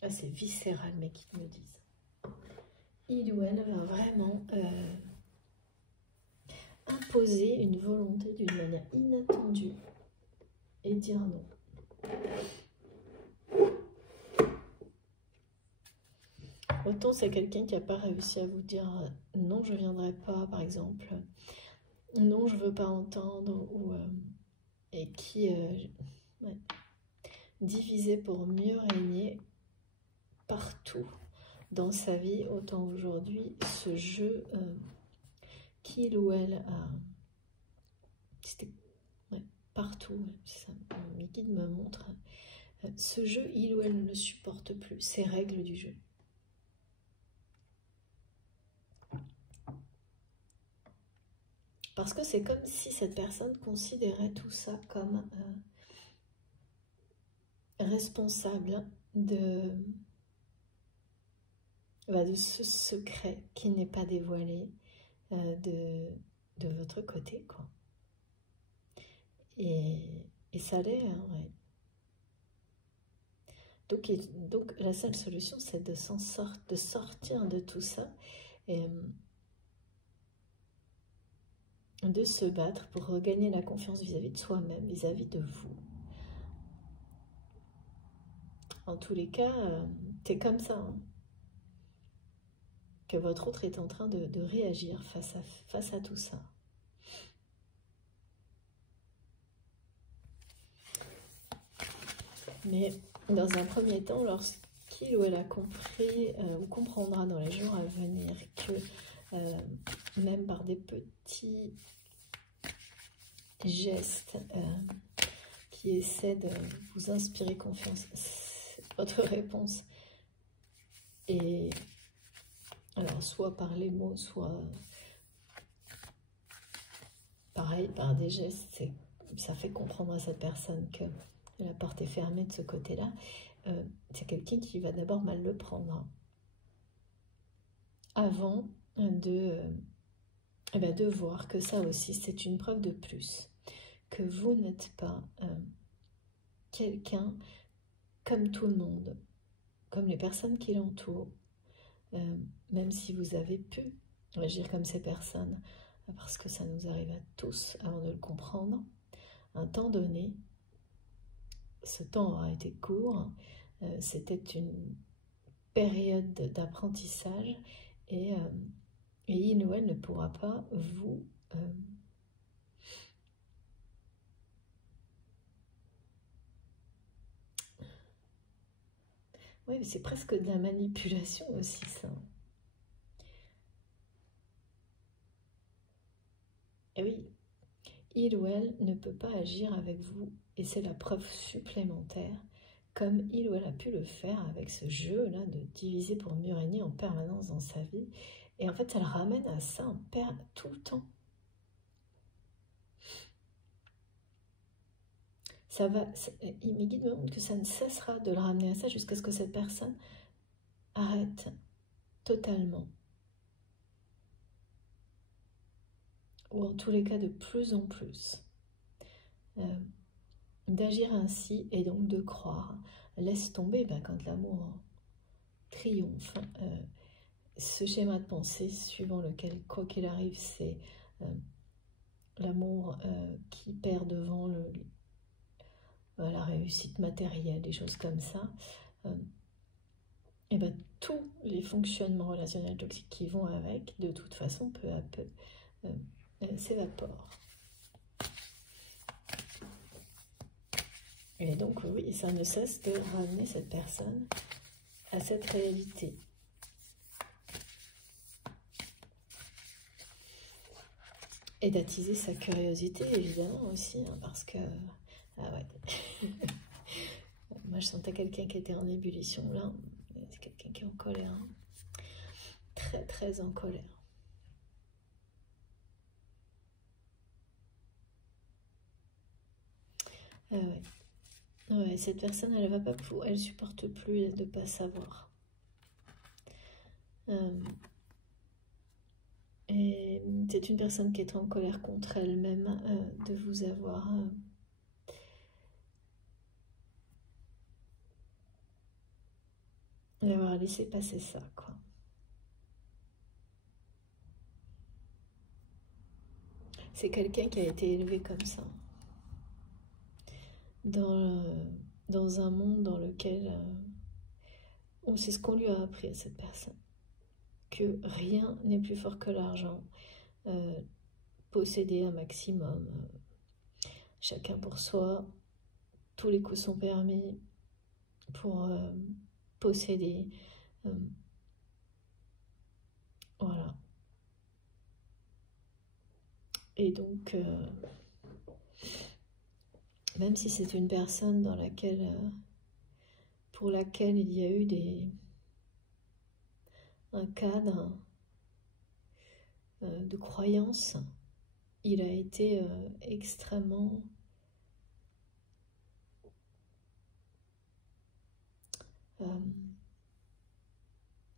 Ah, c'est viscéral, mais qu'ils me disent. Il ou elle va vraiment imposer une volonté d'une manière inattendue et dire non. Autant c'est quelqu'un qui n'a pas réussi à vous dire non, je ne viendrai pas, par exemple, non, je ne veux pas entendre, ou, et qui ouais, divisait pour mieux régner partout dans sa vie, autant aujourd'hui, ce jeu qu'il ou elle a, c'était ouais, partout, ça, mes guides me montrent, ce jeu, il ou elle ne le supporte plus, ces règles du jeu. Parce que c'est comme si cette personne considérait tout ça comme responsable de ce secret qui n'est pas dévoilé de votre côté, quoi. Et ça l'est, hein, ouais. Donc la seule solution, c'est de sortir de tout ça et de se battre pour regagner la confiance vis-à-vis de soi-même, vis-à-vis de vous. En tous les cas, c'est comme ça, hein, que votre autre est en train de réagir face à tout ça. Mais dans un premier temps, lorsqu'il ou elle a compris ou comprendra dans les jours à venir que même par des petits gestes qui essaient de vous inspirer confiance, votre réponse est alors soit par les mots, soit pareil par des gestes, ça fait comprendre à cette personne que la porte est fermée de ce côté-là. C'est quelqu'un qui va d'abord mal le prendre avant de voir que ça aussi c'est une preuve de plus, que vous n'êtes pas quelqu'un comme tout le monde, comme les personnes qui l'entourent, même si vous avez pu agir comme ces personnes, parce que ça nous arrive à tous avant de le comprendre. Un temps donné, ce temps aura été court, c'était une période d'apprentissage et il ou elle ne pourra pas vous oui, mais c'est presque de la manipulation aussi, ça. Et oui, il ou elle ne peut pas agir avec vous, et c'est la preuve supplémentaire, comme il ou elle a pu le faire avec ce jeu-là de diviser pour mieux régner en permanence dans sa vie. Et en fait, ça le ramène à ça tout le temps. Ça va, mes guides me montrent que ça ne cessera de le ramener à ça jusqu'à ce que cette personne arrête totalement. Ou en tous les cas de plus en plus. D'agir ainsi et donc de croire. Laisse tomber quand l'amour triomphe. Ce schéma de pensée suivant lequel, quoi qu'il arrive, c'est l'amour qui perd devant la réussite matérielle, des choses comme ça. Et tous les fonctionnements relationnels toxiques qui vont avec, de toute façon, peu à peu, s'évaporent. Et donc, oui, ça ne cesse de ramener cette personne à cette réalité. Et d'attiser sa curiosité, évidemment, aussi, parce que... Ah ouais. Moi, je sentais quelqu'un qui était en ébullition, là. C'est quelqu'un qui est en colère. Hein. Très, très en colère. Ah ouais. Ouais, cette personne, elle va pas, elle supporte plus de pas savoir. Et c'est une personne qui est en colère contre elle-même de vous avoir d'avoir laissé passer ça, quoi. C'est quelqu'un qui a été élevé comme ça. Dans un monde dans lequel on sait ce qu'on lui a appris à cette personne. Que rien n'est plus fort que l'argent. Posséder un maximum. Chacun pour soi. Tous les coups sont permis pour posséder. Voilà. Et donc, même si c'est une personne dans laquelle, pour laquelle il y a eu un cadre de croyance, il a été extrêmement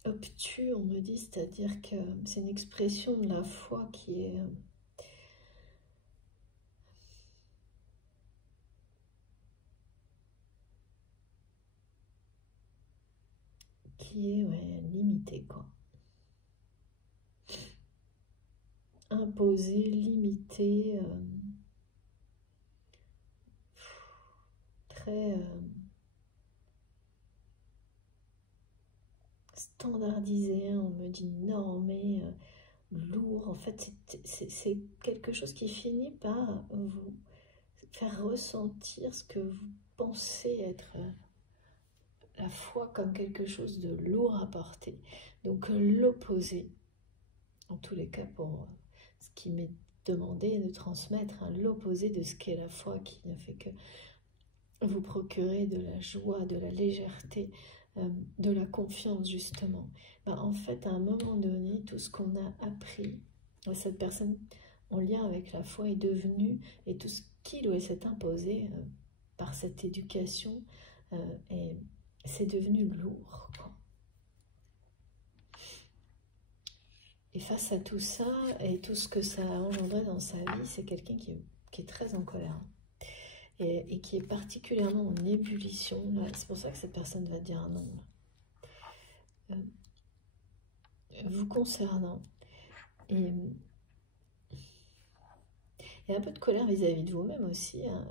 obtus, on me dit, c'est-à-dire que c'est une expression de la foi qui est limitée, quoi. Imposée, limitée, très standardisée. On me dit normé, lourd. En fait, c'est quelque chose qui finit par vous faire ressentir ce que vous pensez être la foi comme quelque chose de lourd à porter. Donc l'opposé, en tous les cas pour ce qui m'est demandé de transmettre, l'opposé de ce qu'est la foi, qui ne fait que vous procurer de la joie, de la légèreté, de la confiance justement. En fait, à un moment donné, tout ce qu'on a appris, cette personne en lien avec la foi est devenu, et tout ce qu'il ou elle s'est imposé par cette éducation, c'est devenu lourd, quoi. Et face à tout ça, et tout ce que ça a engendré dans sa vie, c'est quelqu'un qui est qui est très en colère et qui est particulièrement en ébullition. C'est pour ça que cette personne va dire un non. Vous concernant. Et il y a un peu de colère vis-à-vis de vous-même aussi. Hein,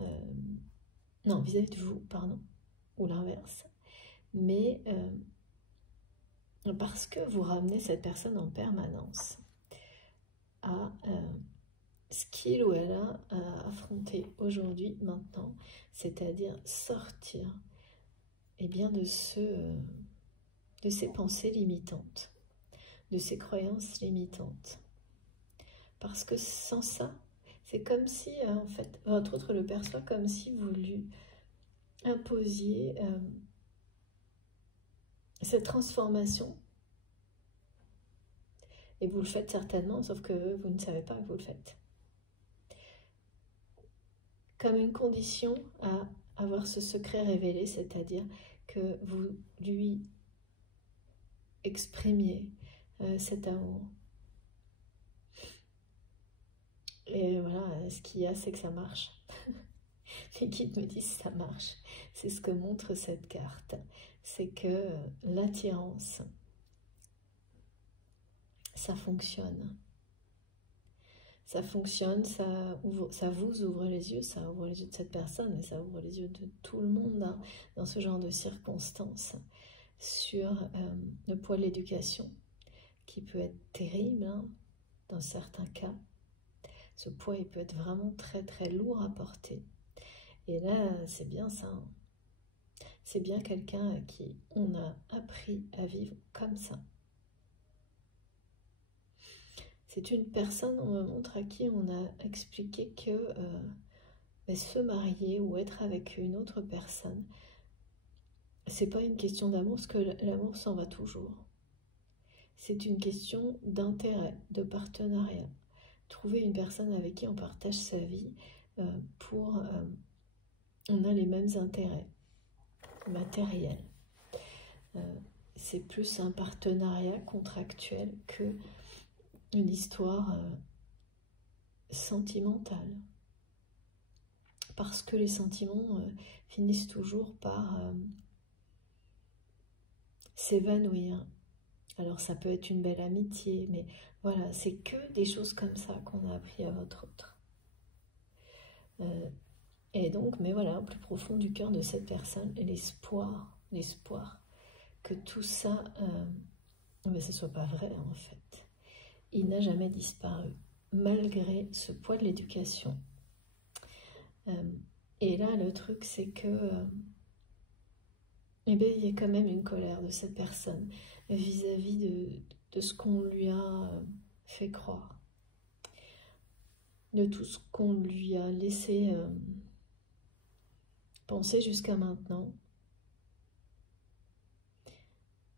non, vis-à-vis de vous, pardon. Ou l'inverse. Mais parce que vous ramenez cette personne en permanence à ce qu'il ou elle a à affronter aujourd'hui, maintenant, c'est-à-dire sortir bien, de ces pensées limitantes, de ces croyances limitantes. Parce que sans ça, c'est comme si, en fait, votre autre le perçoit comme si vous lui imposiez cette transformation. Et vous le faites certainement, sauf que vous ne savez pas que vous le faites. Comme une condition à avoir ce secret révélé, c'est-à-dire que vous lui exprimiez cet amour. Et voilà, ce qu'il y a, c'est que ça marche. Les guides me disent ça marche. C'est ce que montre cette carte. C'est que l'attirance, ça fonctionne. Ça fonctionne, ça vous ouvre les yeux, ça ouvre les yeux de cette personne, mais ça ouvre les yeux de tout le monde hein, dans ce genre de circonstances sur le poids de l'éducation, qui peut être terrible hein, dans certains cas. Ce poids, il peut être vraiment très très lourd à porter. Et là, c'est bien ça. Hein. C'est bien quelqu'un à qui on a appris à vivre comme ça. C'est une personne, on me montre, à qui on a expliqué que se marier ou être avec une autre personne, c'est pas une question d'amour, parce que l'amour s'en va toujours. C'est une question d'intérêt, de partenariat. Trouver une personne avec qui on partage sa vie on a les mêmes intérêts matériels. C'est plus un partenariat contractuel que une histoire sentimentale. Parce que les sentiments finissent toujours par s'évanouir. Alors ça peut être une belle amitié, mais voilà, c'est que des choses comme ça qu'on a appris à votre autre. Et donc, mais voilà, au plus profond du cœur de cette personne, l'espoir que tout ça, mais ce ne soit pas vrai en fait. Il n'a jamais disparu, malgré ce poids de l'éducation. Et là, le truc, c'est que il y a quand même une colère de cette personne vis-à-vis de ce qu'on lui a fait croire, de tout ce qu'on lui a laissé penser jusqu'à maintenant,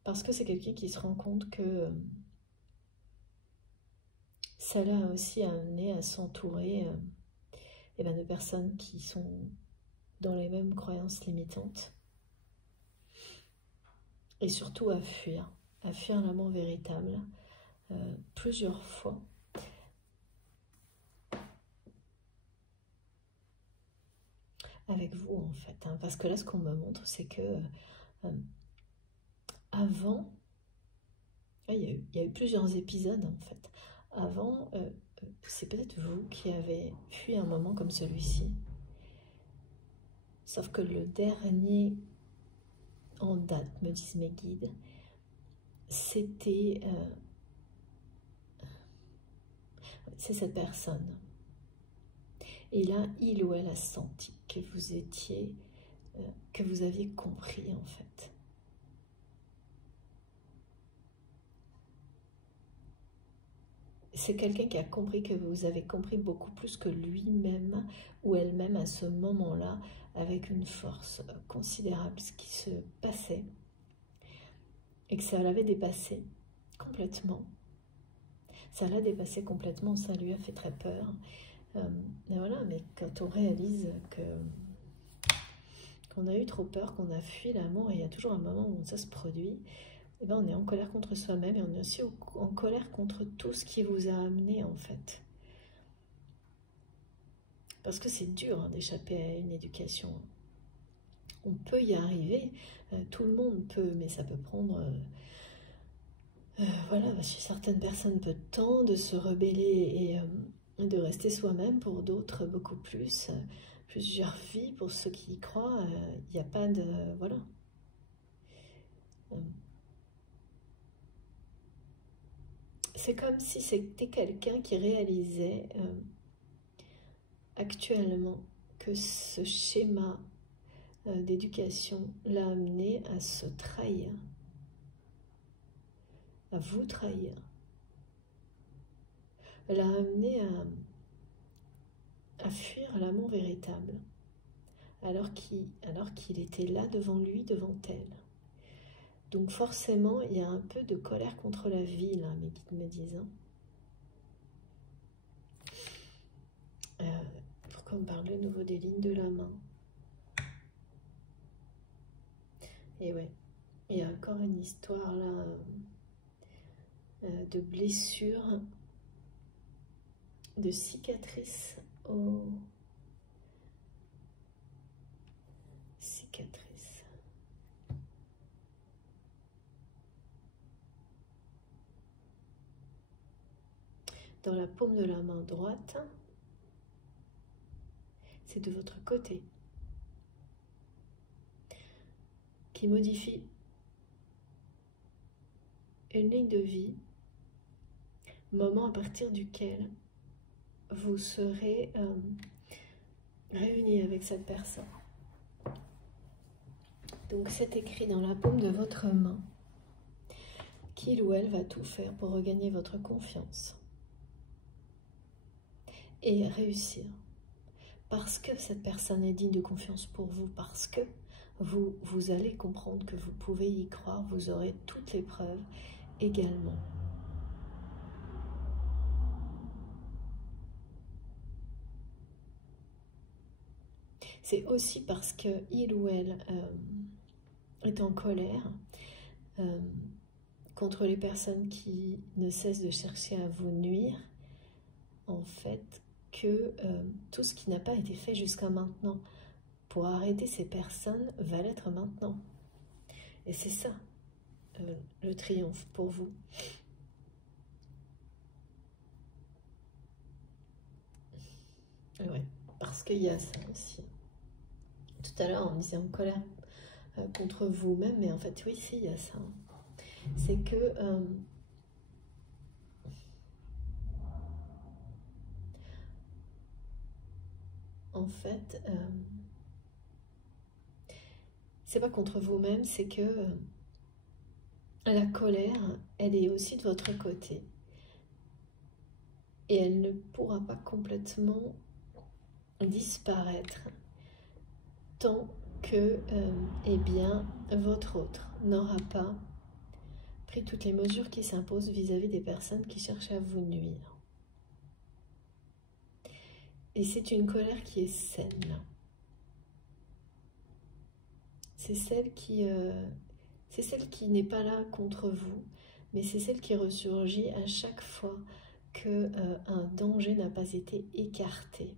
parce que c'est quelqu'un qui se rend compte que ça l'a aussi amené à s'entourer de personnes qui sont dans les mêmes croyances limitantes, et surtout à fuir l'amour véritable plusieurs fois. Avec vous en fait, hein, parce que là ce qu'on me montre c'est que avant, il y a eu plusieurs épisodes en fait, avant c'est peut-être vous qui avez fui un moment comme celui-ci, sauf que le dernier en date, me disent mes guides, c'était c'est cette personne. Et là, il ou elle a senti que vous étiez, que vous aviez compris en fait. C'est quelqu'un qui a compris que vous avez compris beaucoup plus que lui-même ou elle-même à ce moment-là, avec une force considérable, ce qui se passait, et que ça l'avait dépassé complètement. Ça l'a dépassé complètement, ça lui a fait très peur. Et voilà, mais quand on réalise qu'on a eu trop peur, qu'on a fui l'amour, et il y a toujours un moment où ça se produit, et on est en colère contre soi-même, et on est aussi en colère contre tout ce qui vous a amené en fait Parce que c'est dur hein, d'échapper à une éducation. On peut y arriver, tout le monde peut, mais ça peut prendre, voilà, chez certaines personnes peu de temps de se rebeller et de rester soi-même, pour d'autres beaucoup plus, plusieurs vies, pour ceux qui y croient, il n'y a pas de, voilà. C'est comme si c'était quelqu'un qui réalisait actuellement que ce schéma d'éducation l'a amené à se trahir, à vous trahir, l'a amené à fuir l'amour véritable, alors qu'il était là devant lui, devant elle. Donc forcément, il y a un peu de colère contre la vie, là, mes guides me disent. Pourquoi on parle de nouveau des lignes de la main? Et ouais, il y a encore une histoire là de blessures, de cicatrices cicatrices. Dans la paume de la main droite, c'est de votre côté, qui modifie une ligne de vie, moment à partir duquel vous serez réunis avec cette personne. Donc c'est écrit dans la paume de votre main qu'il ou elle va tout faire pour regagner votre confiance et réussir. Parce que cette personne est digne de confiance pour vous, parce que vous allez comprendre que vous pouvez y croire, vous aurez toutes les preuves également. C'est aussi parce qu'il ou elle est en colère contre les personnes qui ne cessent de chercher à vous nuire, en fait, que tout ce qui n'a pas été fait jusqu'à maintenant pour arrêter ces personnes va l'être maintenant. Et c'est ça, le triomphe pour vous. Ouais, parce qu'il y a ça aussi. Tout à l'heure, on disait en colère contre vous-même, mais en fait, oui, si, il y a ça. C'est que en fait, c'est pas contre vous-même, c'est que la colère, elle est aussi de votre côté. Et elle ne pourra pas complètement disparaître tant que, eh bien, votre autre n'aura pas pris toutes les mesures qui s'imposent vis-à-vis des personnes qui cherchent à vous nuire. Et c'est une colère qui est saine. C'est celle qui n'est pas là contre vous, mais c'est celle qui ressurgit à chaque fois qu'un danger n'a pas été écarté,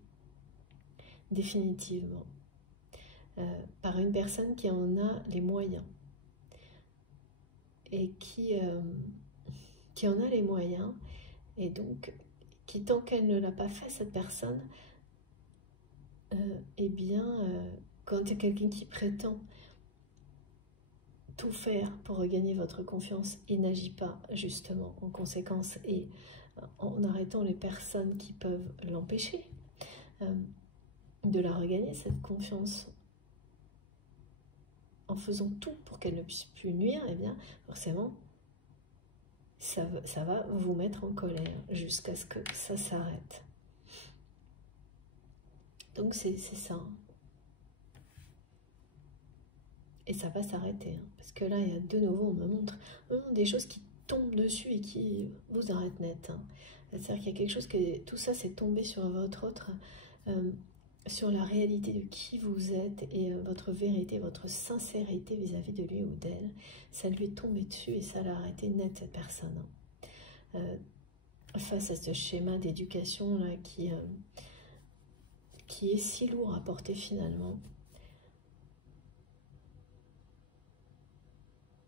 définitivement, par une personne qui en a les moyens, et qui en a les moyens, et donc qui, tant qu'elle ne l'a pas fait, cette personne, eh bien, quand il y a quelqu'un qui prétend tout faire pour regagner votre confiance et n'agit pas justement en conséquence, et en arrêtant les personnes qui peuvent l'empêcher de la regagner, cette confiance, en faisant tout pour qu'elle ne puisse plus nuire, eh bien forcément ça va vous mettre en colère jusqu'à ce que ça s'arrête. Donc c'est ça. Et ça va s'arrêter, hein, parce que là, il y a de nouveau, on me montre des choses qui tombent dessus et qui vous arrêtent net. Hein. C'est-à-dire qu'il y a quelque chose que tout ça s'est tombé sur votre autre, sur la réalité de qui vous êtes et votre vérité, votre sincérité vis-à-vis de lui ou d'elle. Ça lui est tombé dessus et ça l'a arrêté net, cette personne. Hein. Face à ce schéma d'éducation là qui qui est si lourd à porter finalement.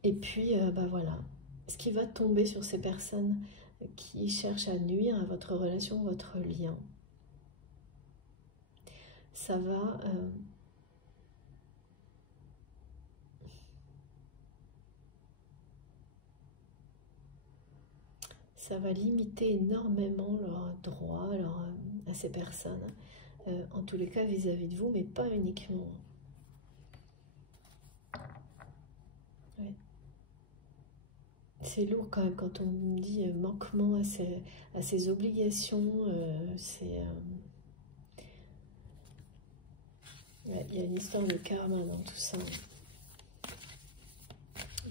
Et puis, bah voilà, ce qui va tomber sur ces personnes qui cherchent à nuire à votre relation, votre lien, ça va limiter énormément leurs droits à ces personnes, en tous les cas vis-à-vis de vous, mais pas uniquement. Ouais. C'est lourd quand même quand on me dit manquement à ses obligations, il y a une histoire de karma dans tout ça,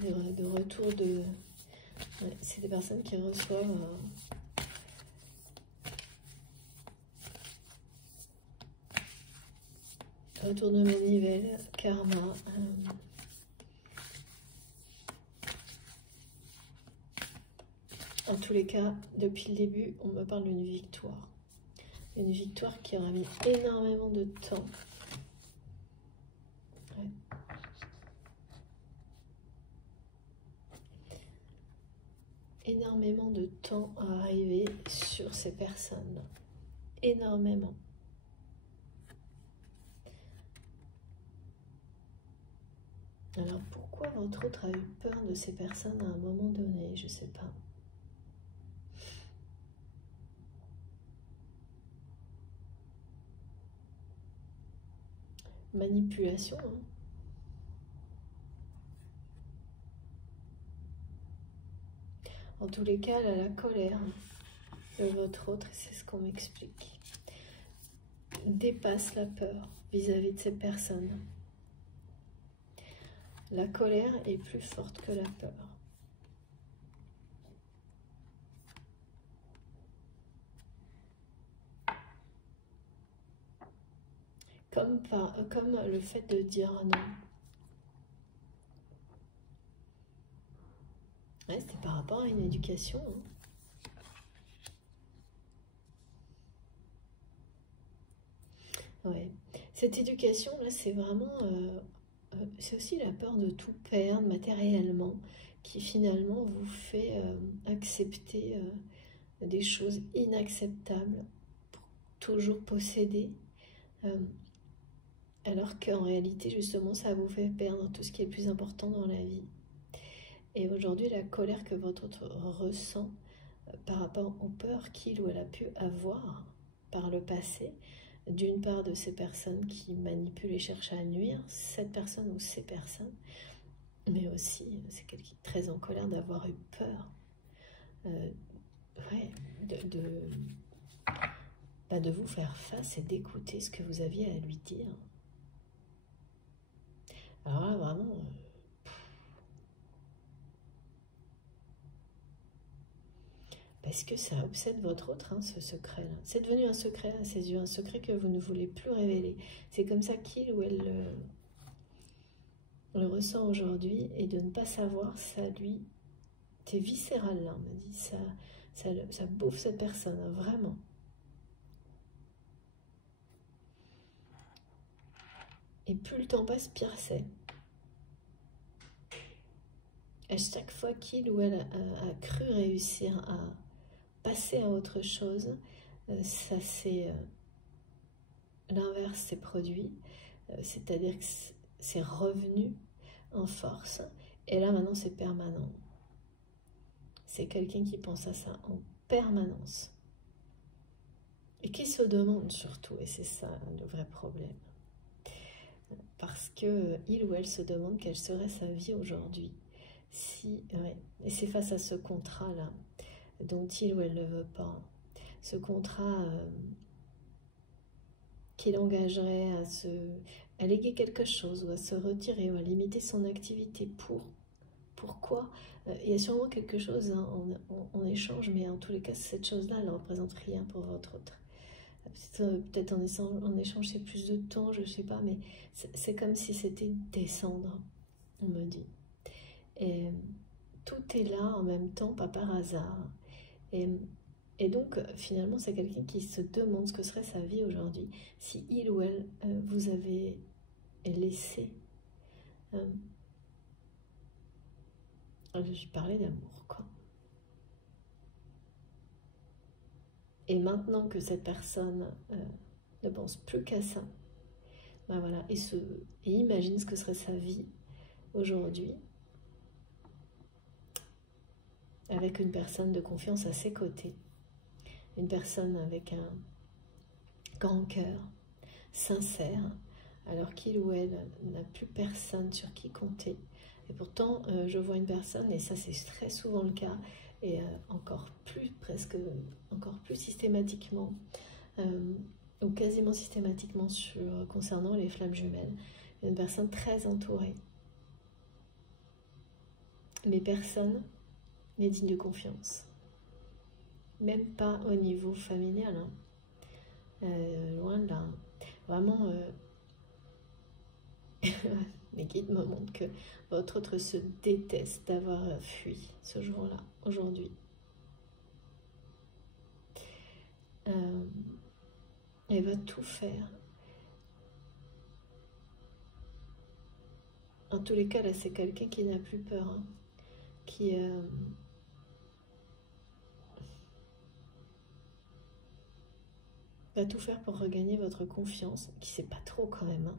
de retour de... Ouais, c'est des personnes qui reçoivent retour de manivelle, karma. En tous les cas, depuis le début, on me parle d'une victoire. Une victoire qui aura mis énormément de temps. Ouais. Énormément de temps à arriver sur ces personnes. Énormément. Alors pourquoi votre autre a eu peur de ces personnes à un moment donné? Je ne sais pas. Manipulation, hein. En tous les cas, elle a la colère de votre autre, c'est ce qu'on m'explique. Dépasse la peur vis-à-vis de ces personnes. La colère est plus forte que la peur. Comme le fait de dire non. Ouais, c'était par rapport à une éducation. Hein. Ouais. Cette éducation, là, c'est vraiment... c'est aussi la peur de tout perdre matériellement qui finalement vous fait accepter des choses inacceptables pour toujours posséder. Alors qu'en réalité, justement, ça vous fait perdre tout ce qui est le plus important dans la vie. Et aujourd'hui, la colère que votre autre ressent par rapport aux peurs qu'il ou elle a pu avoir par le passé, d'une part de ces personnes qui manipulent et cherchent à nuire, cette personne ou ces personnes, mais aussi, c'est quelqu'un très en colère d'avoir eu peur ouais, de vous faire face et d'écouter ce que vous aviez à lui dire. Alors là, vraiment... Parce que ça obsède votre autre, hein, ce secret-là. C'est devenu un secret à ses yeux, un secret que vous ne voulez plus révéler. C'est comme ça qu'il ou elle le ressent aujourd'hui, et de ne pas savoir, ça lui... C'est viscéral, là, on me dit. Ça bouffe cette personne, hein, vraiment. Et plus le temps passe, pire c'est. À chaque fois qu'il ou elle a cru réussir à passer à autre chose, ça c'est l'inverse s'est produit, c'est-à-dire que c'est revenu en force, et là maintenant c'est permanent. C'est quelqu'un qui pense à ça en permanence, et qui se demande surtout, et c'est ça le vrai problème, parce que il ou elle se demande quelle serait sa vie aujourd'hui, si, ouais, et c'est face à ce contrat-là, dont il ou elle ne veut pas, ce contrat qui l'engagerait à léguer quelque chose, ou à se retirer, ou à limiter son activité. Pourquoi? Il y a sûrement quelque chose hein, en échange, mais en tous les cas, cette chose-là, elle ne représente rien pour votre autre. Peut-être en échange, c'est plus de temps, je ne sais pas, mais c'est comme si c'était descendre, on me dit. Et tout est là en même temps, pas par hasard. Et Et donc, finalement, c'est quelqu'un qui se demande ce que serait sa vie aujourd'hui si il ou elle vous avait laissé. Je parlais d'amour, quoi. Et maintenant que cette personne ne pense plus qu'à ça, ben voilà, et imagine ce que serait sa vie aujourd'hui avec une personne de confiance à ses côtés, une personne avec un grand cœur, sincère, alors qu'il ou elle n'a plus personne sur qui compter. Et pourtant, je vois une personne, et ça c'est très souvent le cas, et encore plus systématiquement, ou quasiment systématiquement concernant les flammes jumelles, une personne très entourée, mais personne n'est digne de confiance, même pas au niveau familial, hein. Loin de là, vraiment. Mes guides me montrent que votre autre se déteste d'avoir fui ce jour-là, aujourd'hui. Elle va tout faire. En tous les cas, là, c'est quelqu'un qui n'a plus peur, hein, qui va tout faire pour regagner votre confiance, qui sait pas trop quand même, hein,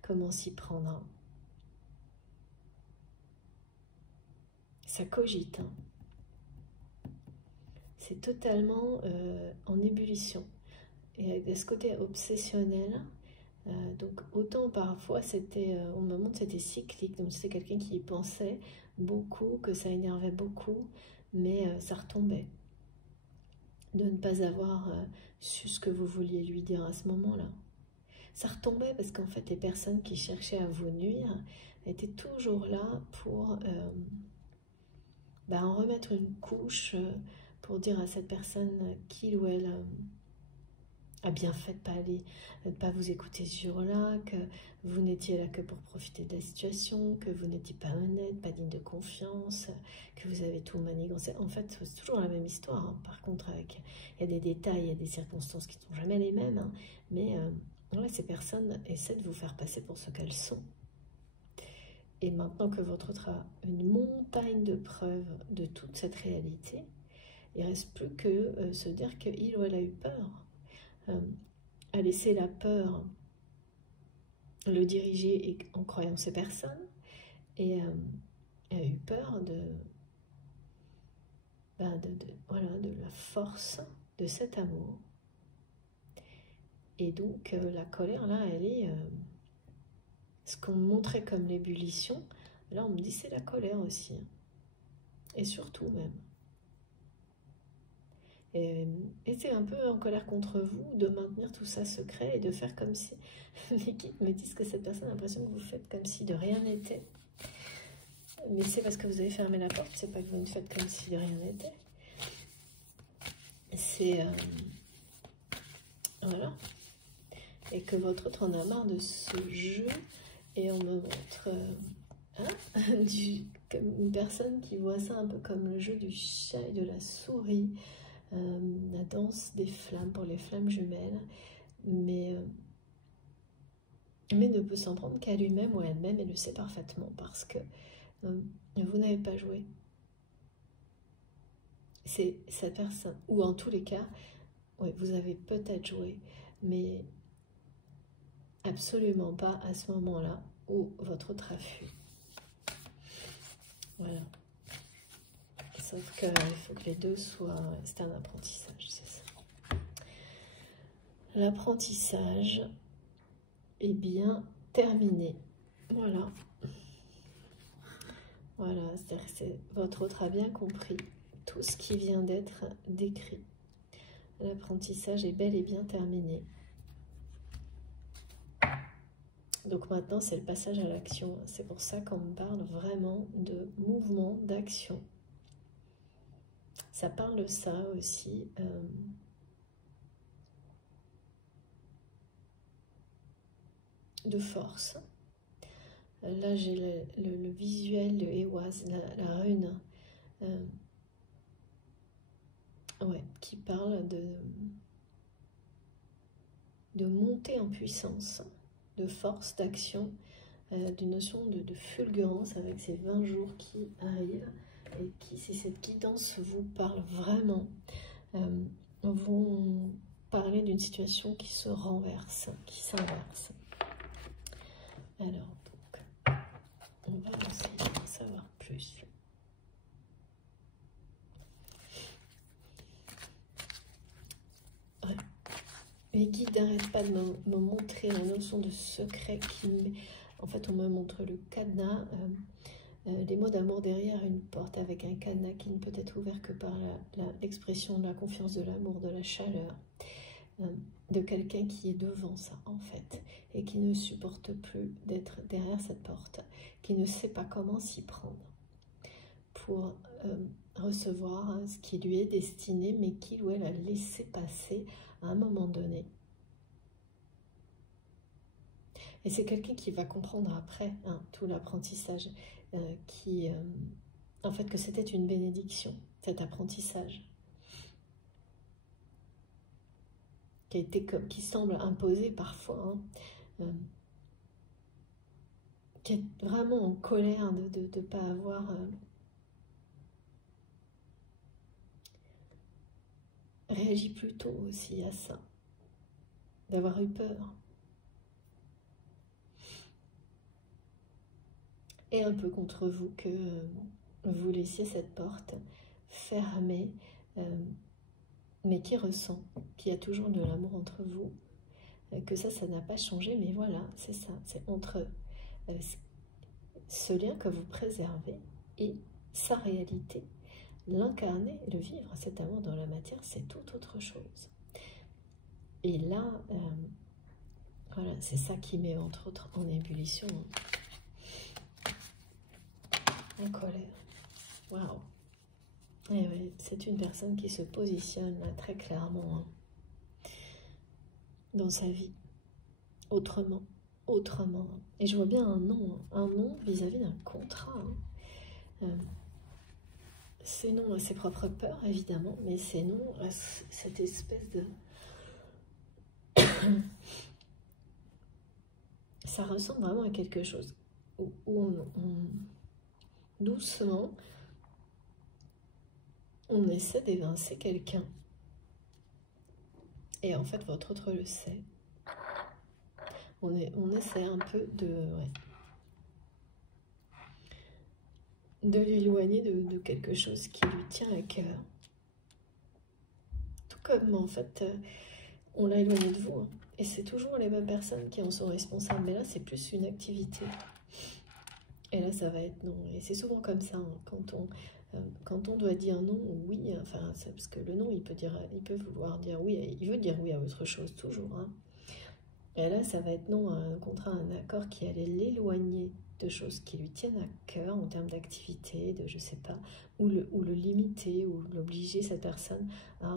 comment s'y prendre. Hein. Ça cogite, hein. C'est totalement en ébullition. Et de ce côté obsessionnel, donc autant parfois c'était, on me montre c'était cyclique, donc c'est quelqu'un qui y pensait beaucoup, que ça énervait beaucoup, mais ça retombait. De ne pas avoir su ce que vous vouliez lui dire à ce moment-là. Ça retombait parce qu'en fait les personnes qui cherchaient à vous nuire étaient toujours là pour en remettre une couche, pour dire à cette personne qu'il ou elle a bien fait de pas vous écouter ce jour-là, que vous n'étiez là que pour profiter de la situation, que vous n'étiez pas honnête, pas digne de confiance, que vous avez tout manigancé. En fait, c'est toujours la même histoire. Hein. Par contre, il y a des détails, il y a des circonstances qui ne sont jamais les mêmes. Hein. Mais ouais, ces personnes essaient de vous faire passer pour ce qu'elles sont. Et maintenant que votre autre a une montagne de preuves de toute cette réalité, il ne reste plus que se dire qu'il ou elle a eu peur. A laissé la peur le diriger en croyant ces personnes et a eu peur voilà, de la force de cet amour. Et donc la colère là, elle est ce qu'on me montrait comme l'ébullition, là on me dit c'est la colère aussi, et surtout même. Et c'est un peu en colère contre vous de maintenir tout ça secret et de faire comme si... Les guides me disent que cette personne a l'impression que vous faites comme si de rien n'était. Mais c'est parce que vous avez fermé la porte, c'est pas que vous ne faites comme si de rien n'était. C'est... voilà. Et que votre autre en a marre de ce jeu, et on me montre comme une personne qui voit ça un peu comme le jeu du chat et de la souris. La danse des flammes pour les flammes jumelles, mais ne peut s'en prendre qu'à lui-même ou à elle-même et le sait parfaitement parce que vous n'avez pas joué. C'est cette personne, ou en tous les cas, ouais, vous avez peut-être joué, mais absolument pas à ce moment-là où votre autre a fui. Voilà. Sauf qu'il faut que les deux soient... C'est un apprentissage, c'est ça. L'apprentissage est bien terminé. Voilà. Voilà, c'est-à-dire que votre autre a bien compris tout ce qui vient d'être décrit. L'apprentissage est bel et bien terminé. Donc maintenant, c'est le passage à l'action. C'est pour ça qu'on me parle vraiment de mouvement, d'action. Ça parle de ça aussi. De force. Là, j'ai le visuel de Ehwaz, la rune ouais, qui parle de montée en puissance, de force, d'action, d'une notion de fulgurance avec ces 20 jours qui arrivent et qui, si cette guidance vous parle vraiment, vont parler d'une situation qui se renverse, qui s'inverse. Alors, donc, on va essayer d'en savoir plus. Ouais. Les guides n'arrêtent pas de me montrer la notion de secret qui en fait, on me montre le cadenas, les mots d'amour derrière une porte avec un cadenas qui ne peut être ouvert que par l'expression de la confiance, de l'amour, de la chaleur, de quelqu'un qui est devant ça, en fait, et qui ne supporte plus d'être derrière cette porte, qui ne sait pas comment s'y prendre pour recevoir ce qui lui est destiné, mais qu'il ou elle a laissé passer à un moment donné. Et c'est quelqu'un qui va comprendre après tout l'apprentissage, en fait, que c'était une bénédiction, cet apprentissage, qui semble imposé parfois, qui est vraiment en colère de ne pas avoir réagi plus tôt aussi à ça, d'avoir eu peur. Et un peu contre vous que vous laissiez cette porte fermée, mais qui ressent qu'il y a toujours de l'amour entre vous, que ça n'a pas changé, mais voilà, c'est ça, c'est entre ce lien que vous préservez et sa réalité. L'incarner, le vivre, cet amour dans la matière, c'est tout autre chose. Et là, voilà, c'est ça qui met entre autres en ébullition, en colère. Waouh! Et oui, c'est une personne qui se positionne là, très clairement dans sa vie, autrement. Et je vois bien un non vis-à-vis d'un contrat. C'est non à ses propres peurs, évidemment, mais c'est non à cette espèce de... Ça ressemble vraiment à quelque chose où doucement, on essaie d'évincer quelqu'un. Et en fait, votre autre le sait. On essaie un peu de l'éloigner de quelque chose qui lui tient à cœur. Tout comme, en fait, on l'a éloigné de vous. Et c'est toujours les mêmes personnes qui en sont responsables. Mais là, c'est plus une activité. Et là, ça va être non. Et c'est souvent comme ça, quand on doit dire non ou oui, enfin, parce que le non, il peut vouloir dire oui, il veut dire oui à autre chose, toujours. Et là, ça va être non à un contrat, un accord qui allait l'éloigner de choses qui lui tiennent à cœur en termes d'activité, de je sais pas, ou le limiter, ou l'obliger, cette personne, à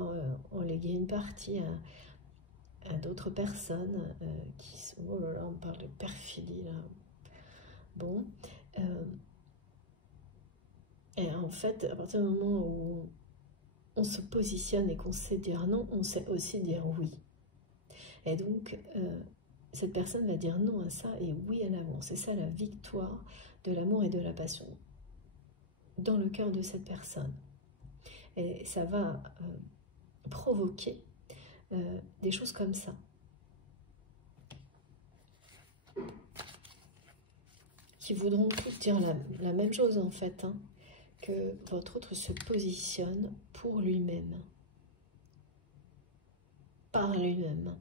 en léguer une partie à d'autres personnes qui sont... Oh là là, on parle de perfidie, là. Bon. Et en fait, à partir du moment où on se positionne et qu'on sait dire non, on sait aussi dire oui. Et donc, cette personne va dire non à ça et oui à l'amour. C'est ça la victoire de l'amour et de la passion dans le cœur de cette personne. Et ça va provoquer des choses comme ça. Qui voudront toutes dire la même chose en fait, que votre autre se positionne pour lui-même, par lui-même,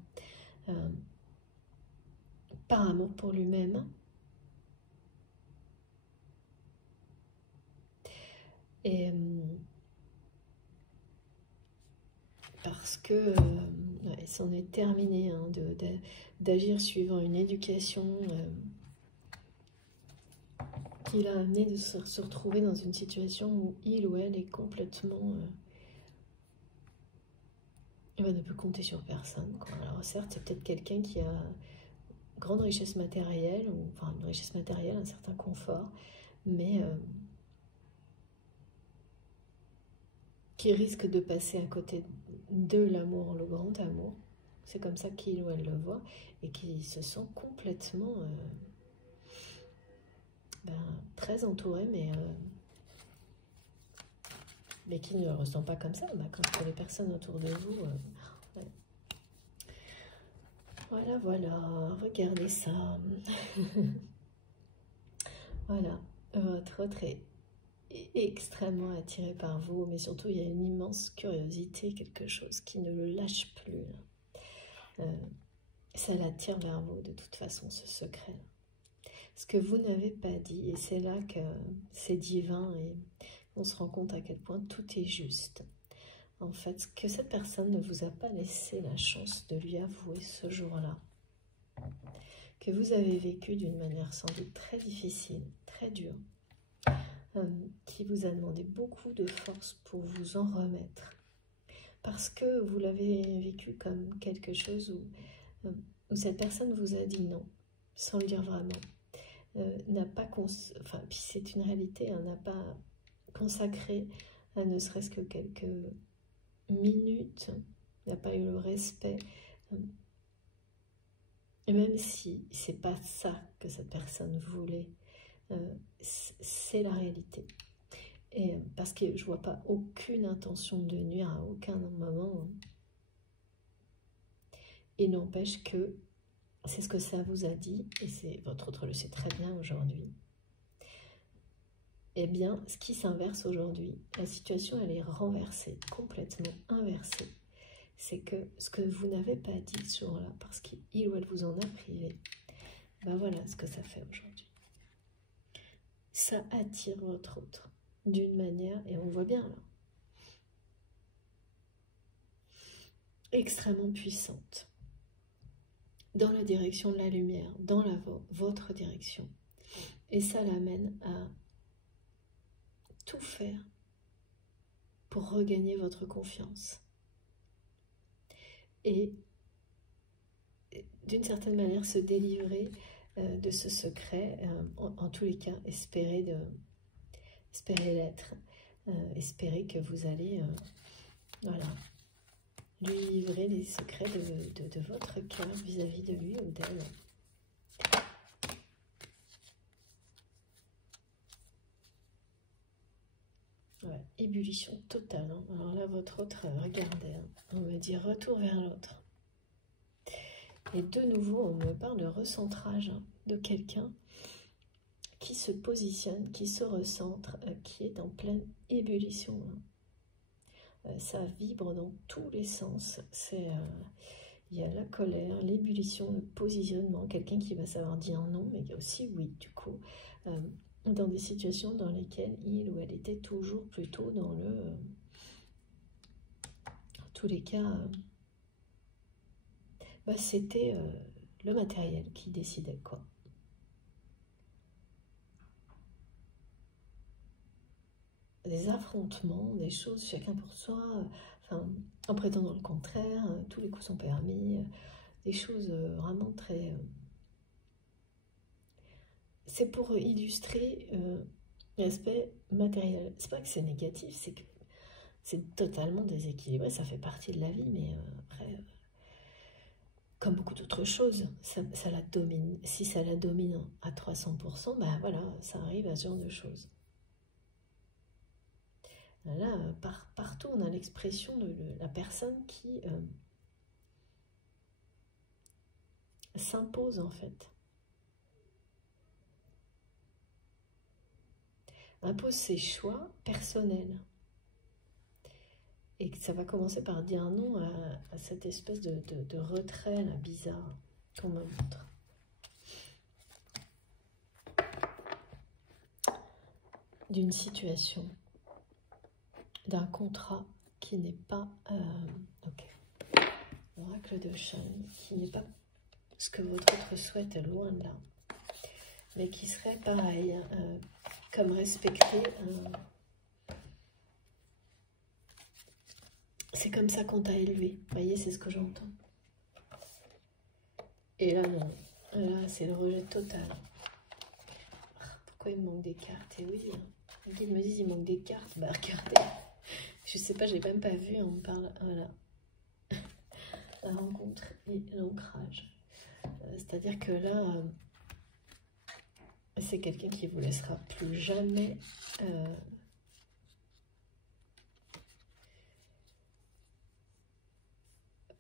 par amour pour lui-même. Et parce que c'en est terminé d'agir suivant une éducation qui l'a amené de se retrouver dans une situation où il ou elle est complètement ne peut compter sur personne, quoi. Alors certes, c'est peut-être quelqu'un qui a grande richesse matérielle, ou enfin une richesse matérielle, un certain confort, mais qui risquent de passer à côté de l'amour, le grand amour. C'est comme ça qu'il ou elle le voit, et qui se sent complètement très entouré, mais qui ne le ressent pas comme ça. Quand les personnes autour de vous... ouais. Voilà, voilà, regardez ça. Voilà, votre autre est extrêmement attiré par vous, mais surtout il y a une immense curiosité, quelque chose qui ne le lâche plus. Ça l'attire vers vous de toute façon, ce secret. Ce que vous n'avez pas dit, et c'est là que c'est divin et on se rend compte à quel point tout est juste. En fait, que cette personne ne vous a pas laissé la chance de lui avouer ce jour-là, que vous avez vécu d'une manière sans doute très difficile, très dure, qui vous a demandé beaucoup de force pour vous en remettre, parce que vous l'avez vécu comme quelque chose où cette personne vous a dit non, sans le dire vraiment, n'a pas, enfin, puis c'est une réalité, hein, n'a pas consacré à ne serait-ce que quelques minutes, n'a pas eu le respect, et même si c'est pas ça que cette personne voulait, c'est la réalité. Et parce que je vois pas aucune intention de nuire à aucun moment, et n'empêche que c'est ce que ça vous a dit, et c'est votre autre le sait très bien aujourd'hui. Eh bien, ce qui s'inverse aujourd'hui, la situation elle est renversée, complètement inversée. C'est que ce que vous n'avez pas dit ce jour-là, parce qu'il ou elle vous en a privé, ben voilà ce que ça fait aujourd'hui. Ça attire votre autre d'une manière, et on voit bien là, extrêmement puissante, dans la direction de la lumière, dans votre direction. Et ça l'amène à tout faire pour regagner votre confiance. Et d'une certaine manière se délivrer de ce secret, en tous les cas, espérer l'être, espérer que vous allez voilà, lui livrer les secrets de votre cœur vis-à-vis de lui ou d'elle. Ouais, ébullition totale. Hein. Alors là, votre autre, regardez, hein, on me dit retour vers l'autre. Et de nouveau, on me parle de recentrage, hein, de quelqu'un qui se positionne, qui se recentre, qui est en pleine ébullition. Hein. Ça vibre dans tous les sens. Il y a la colère, l'ébullition, le positionnement, quelqu'un qui va savoir dire non, mais il y a aussi oui, du coup. Dans des situations dans lesquelles il ou elle était toujours plutôt dans le... en tous les cas, c'était le matériel qui décidait, quoi. Des affrontements, des choses chacun pour soi, enfin, en prétendant le contraire, tous les coups sont permis, des choses vraiment très... c'est pour illustrer l'aspect matériel. C'est pas que c'est négatif, c'est que c'est totalement déséquilibré, ça fait partie de la vie, mais après, comme beaucoup d'autres choses, ça la domine. Si ça la domine à 300%, ben voilà, ça arrive à ce genre de choses. Là, partout, on a l'expression de la personne qui s'impose, en fait. Impose ses choix personnels. Et que ça va commencer par dire non à cette espèce de retrait là, bizarre qu'on me montre. D'une situation, d'un contrat qui n'est pas... ok. Oracle de Chêne, qui n'est pas ce que votre autre souhaite, loin de là. Mais qui serait pareil, comme respecter... c'est comme ça qu'on t'a élevé. Vous voyez, c'est ce que j'entends. Et là, non. Là, c'est le rejet total. Pourquoi il me manque des cartes? Et oui, ils me disent il manque des cartes. Bah, regardez. Je sais pas, j'ai même pas vu, on me parle, voilà. La rencontre et l'ancrage. C'est-à-dire que là, c'est quelqu'un qui vous laissera plus jamais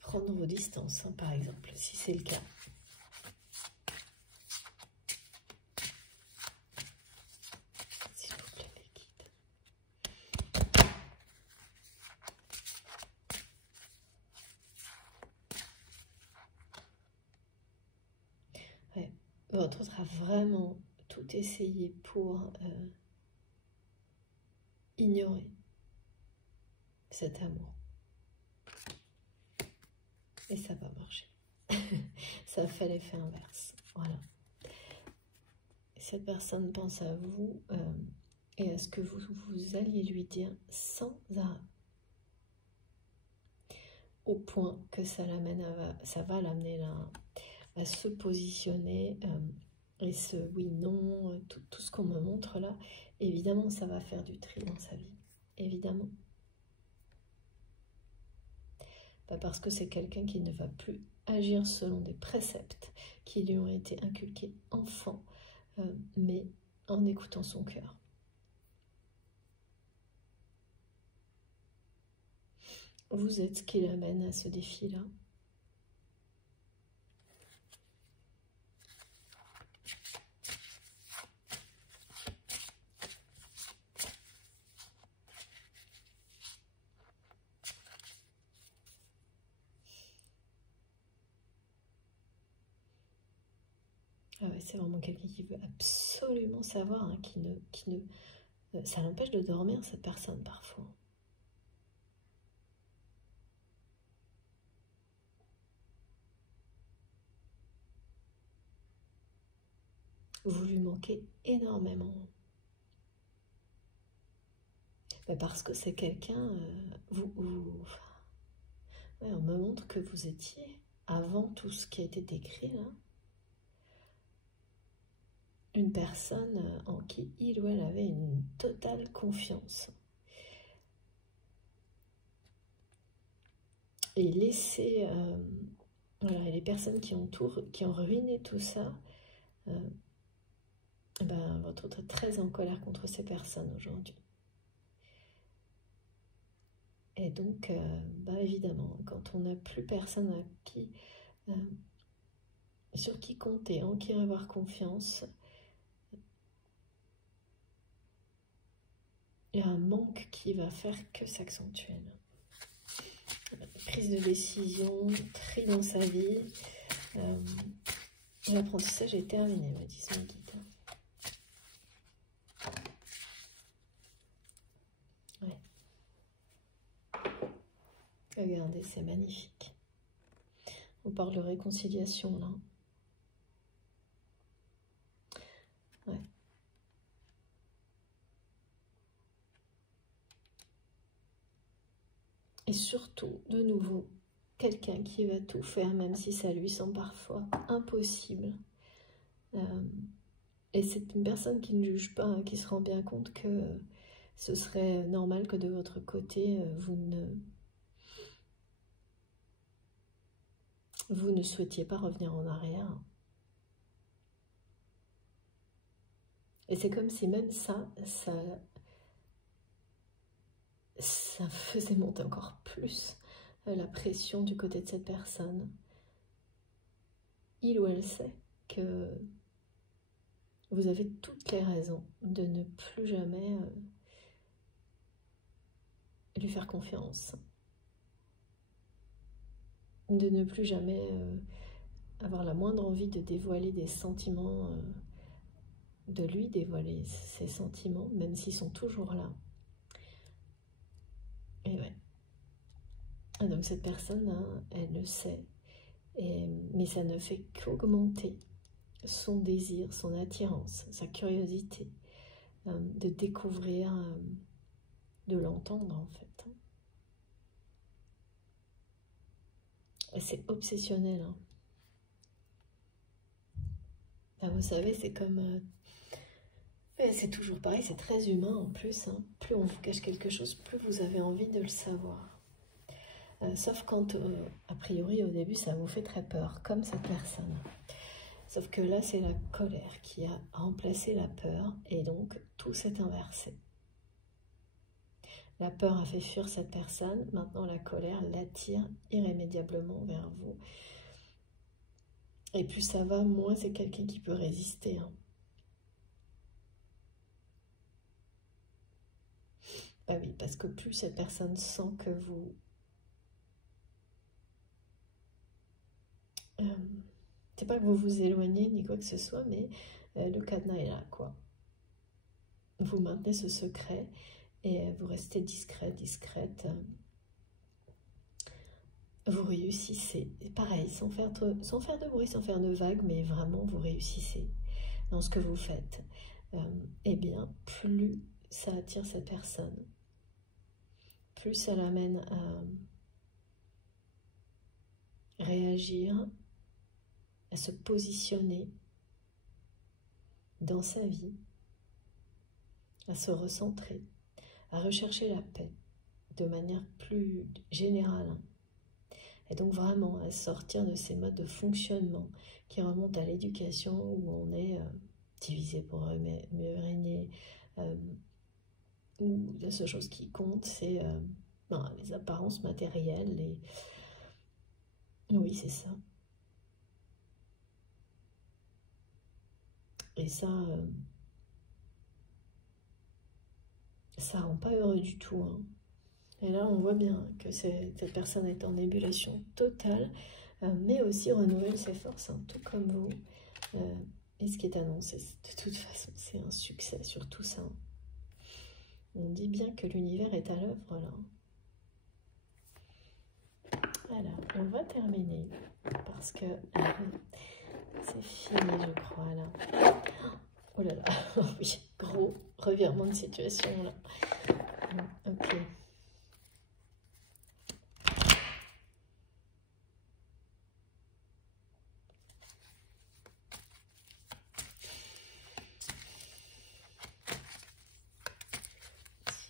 prendre vos distances, hein, par exemple, si c'est le cas. S'il vous plaît, les guides. Ouais, votre autre a vraiment tout essayé pour ignorer cet amour. Et ça va marcher. Ça a fait l'effet inverse. Voilà. Cette personne pense à vous et à ce que vous alliez lui dire sans arrêt. Au point que ça va l'amener là à se positionner et ce oui, non, tout ce qu'on me montre là, évidemment ça va faire du tri dans sa vie. Évidemment. Pas parce que c'est quelqu'un qui ne va plus agir selon des préceptes qui lui ont été inculqués enfant, mais en écoutant son cœur. Vous êtes ce qui l'amène à ce défi-là. Ah ouais, c'est vraiment quelqu'un qui veut absolument savoir, hein, ça l'empêche de dormir, cette personne, parfois. Vous lui manquez énormément. Mais parce que c'est quelqu'un, ouais, on me montre que vous étiez, avant tout ce qui a été décrit là, une personne en qui il ou elle avait une totale confiance. Et laisser, voilà, les personnes qui ont ruiné tout ça, ben, votre autre est très en colère contre ces personnes aujourd'hui. Et donc, bah évidemment, quand on n'a plus personne à qui, sur qui compter, en qui avoir confiance, il y a un manque qui va faire que s'accentuer. Prise de décision, tri dans sa vie. L'apprentissage est terminé, me dit son guide. Ouais. Regardez, c'est magnifique. On parle de réconciliation là. Ouais. Et surtout, de nouveau, quelqu'un qui va tout faire, même si ça lui semble parfois impossible. Et c'est une personne qui ne juge pas, hein, qui se rend bien compte que ce serait normal que de votre côté, vous ne souhaitiez pas revenir en arrière. Et c'est comme si même ça faisait monter encore plus la pression du côté de cette personne. Il ou elle sait que vous avez toutes les raisons de ne plus jamais lui faire confiance, de ne plus jamais avoir la moindre envie de dévoiler des sentiments, de lui dévoiler ses sentiments, même s'ils sont toujours là. Et ouais. Et donc cette personne, hein, elle le sait, mais ça ne fait qu'augmenter son désir, son attirance, sa curiosité de découvrir, de l'entendre en fait. Et c'est obsessionnel. Hein. Ben, vous savez, c'est comme C'est toujours pareil, c'est très humain en plus, hein. Plus on vous cache quelque chose, plus vous avez envie de le savoir. Sauf quand, a priori, au début, ça vous fait très peur, comme cette personne. Sauf que là, c'est la colère qui a remplacé la peur, et donc tout s'est inversé. La peur a fait fuir cette personne, maintenant la colère l'attire irrémédiablement vers vous. Et plus ça va, moins c'est quelqu'un qui peut résister, hein. Bah oui, parce que plus cette personne sent que vous... c'est pas que vous vous éloignez ni quoi que ce soit, mais le cadenas est là, quoi. Vous maintenez ce secret et vous restez discret, discrète. Vous réussissez. Et pareil, sans faire de bruit, sans faire de vagues, mais vraiment vous réussissez dans ce que vous faites. Eh bien, plus ça attire cette personne, plus ça l'amène à réagir, à se positionner dans sa vie, à se recentrer, à rechercher la paix de manière plus générale. Et donc vraiment à sortir de ces modes de fonctionnement qui remontent à l'éducation où on est divisé pour mieux régner. Où la seule chose qui compte, c'est les apparences matérielles. Oui, c'est ça. Et ça rend pas heureux du tout, hein. Et là, on voit bien que cette personne est en ébullition totale, mais aussi renouvelle ses forces, hein, tout comme vous. Et ce qui est annoncé, de toute façon, c'est un succès sur tout ça. On dit bien que l'univers est à l'œuvre, là. Alors, on va terminer, parce que c'est fini, je crois, là. Oh là là, oui, gros revirement de situation, là. Ok.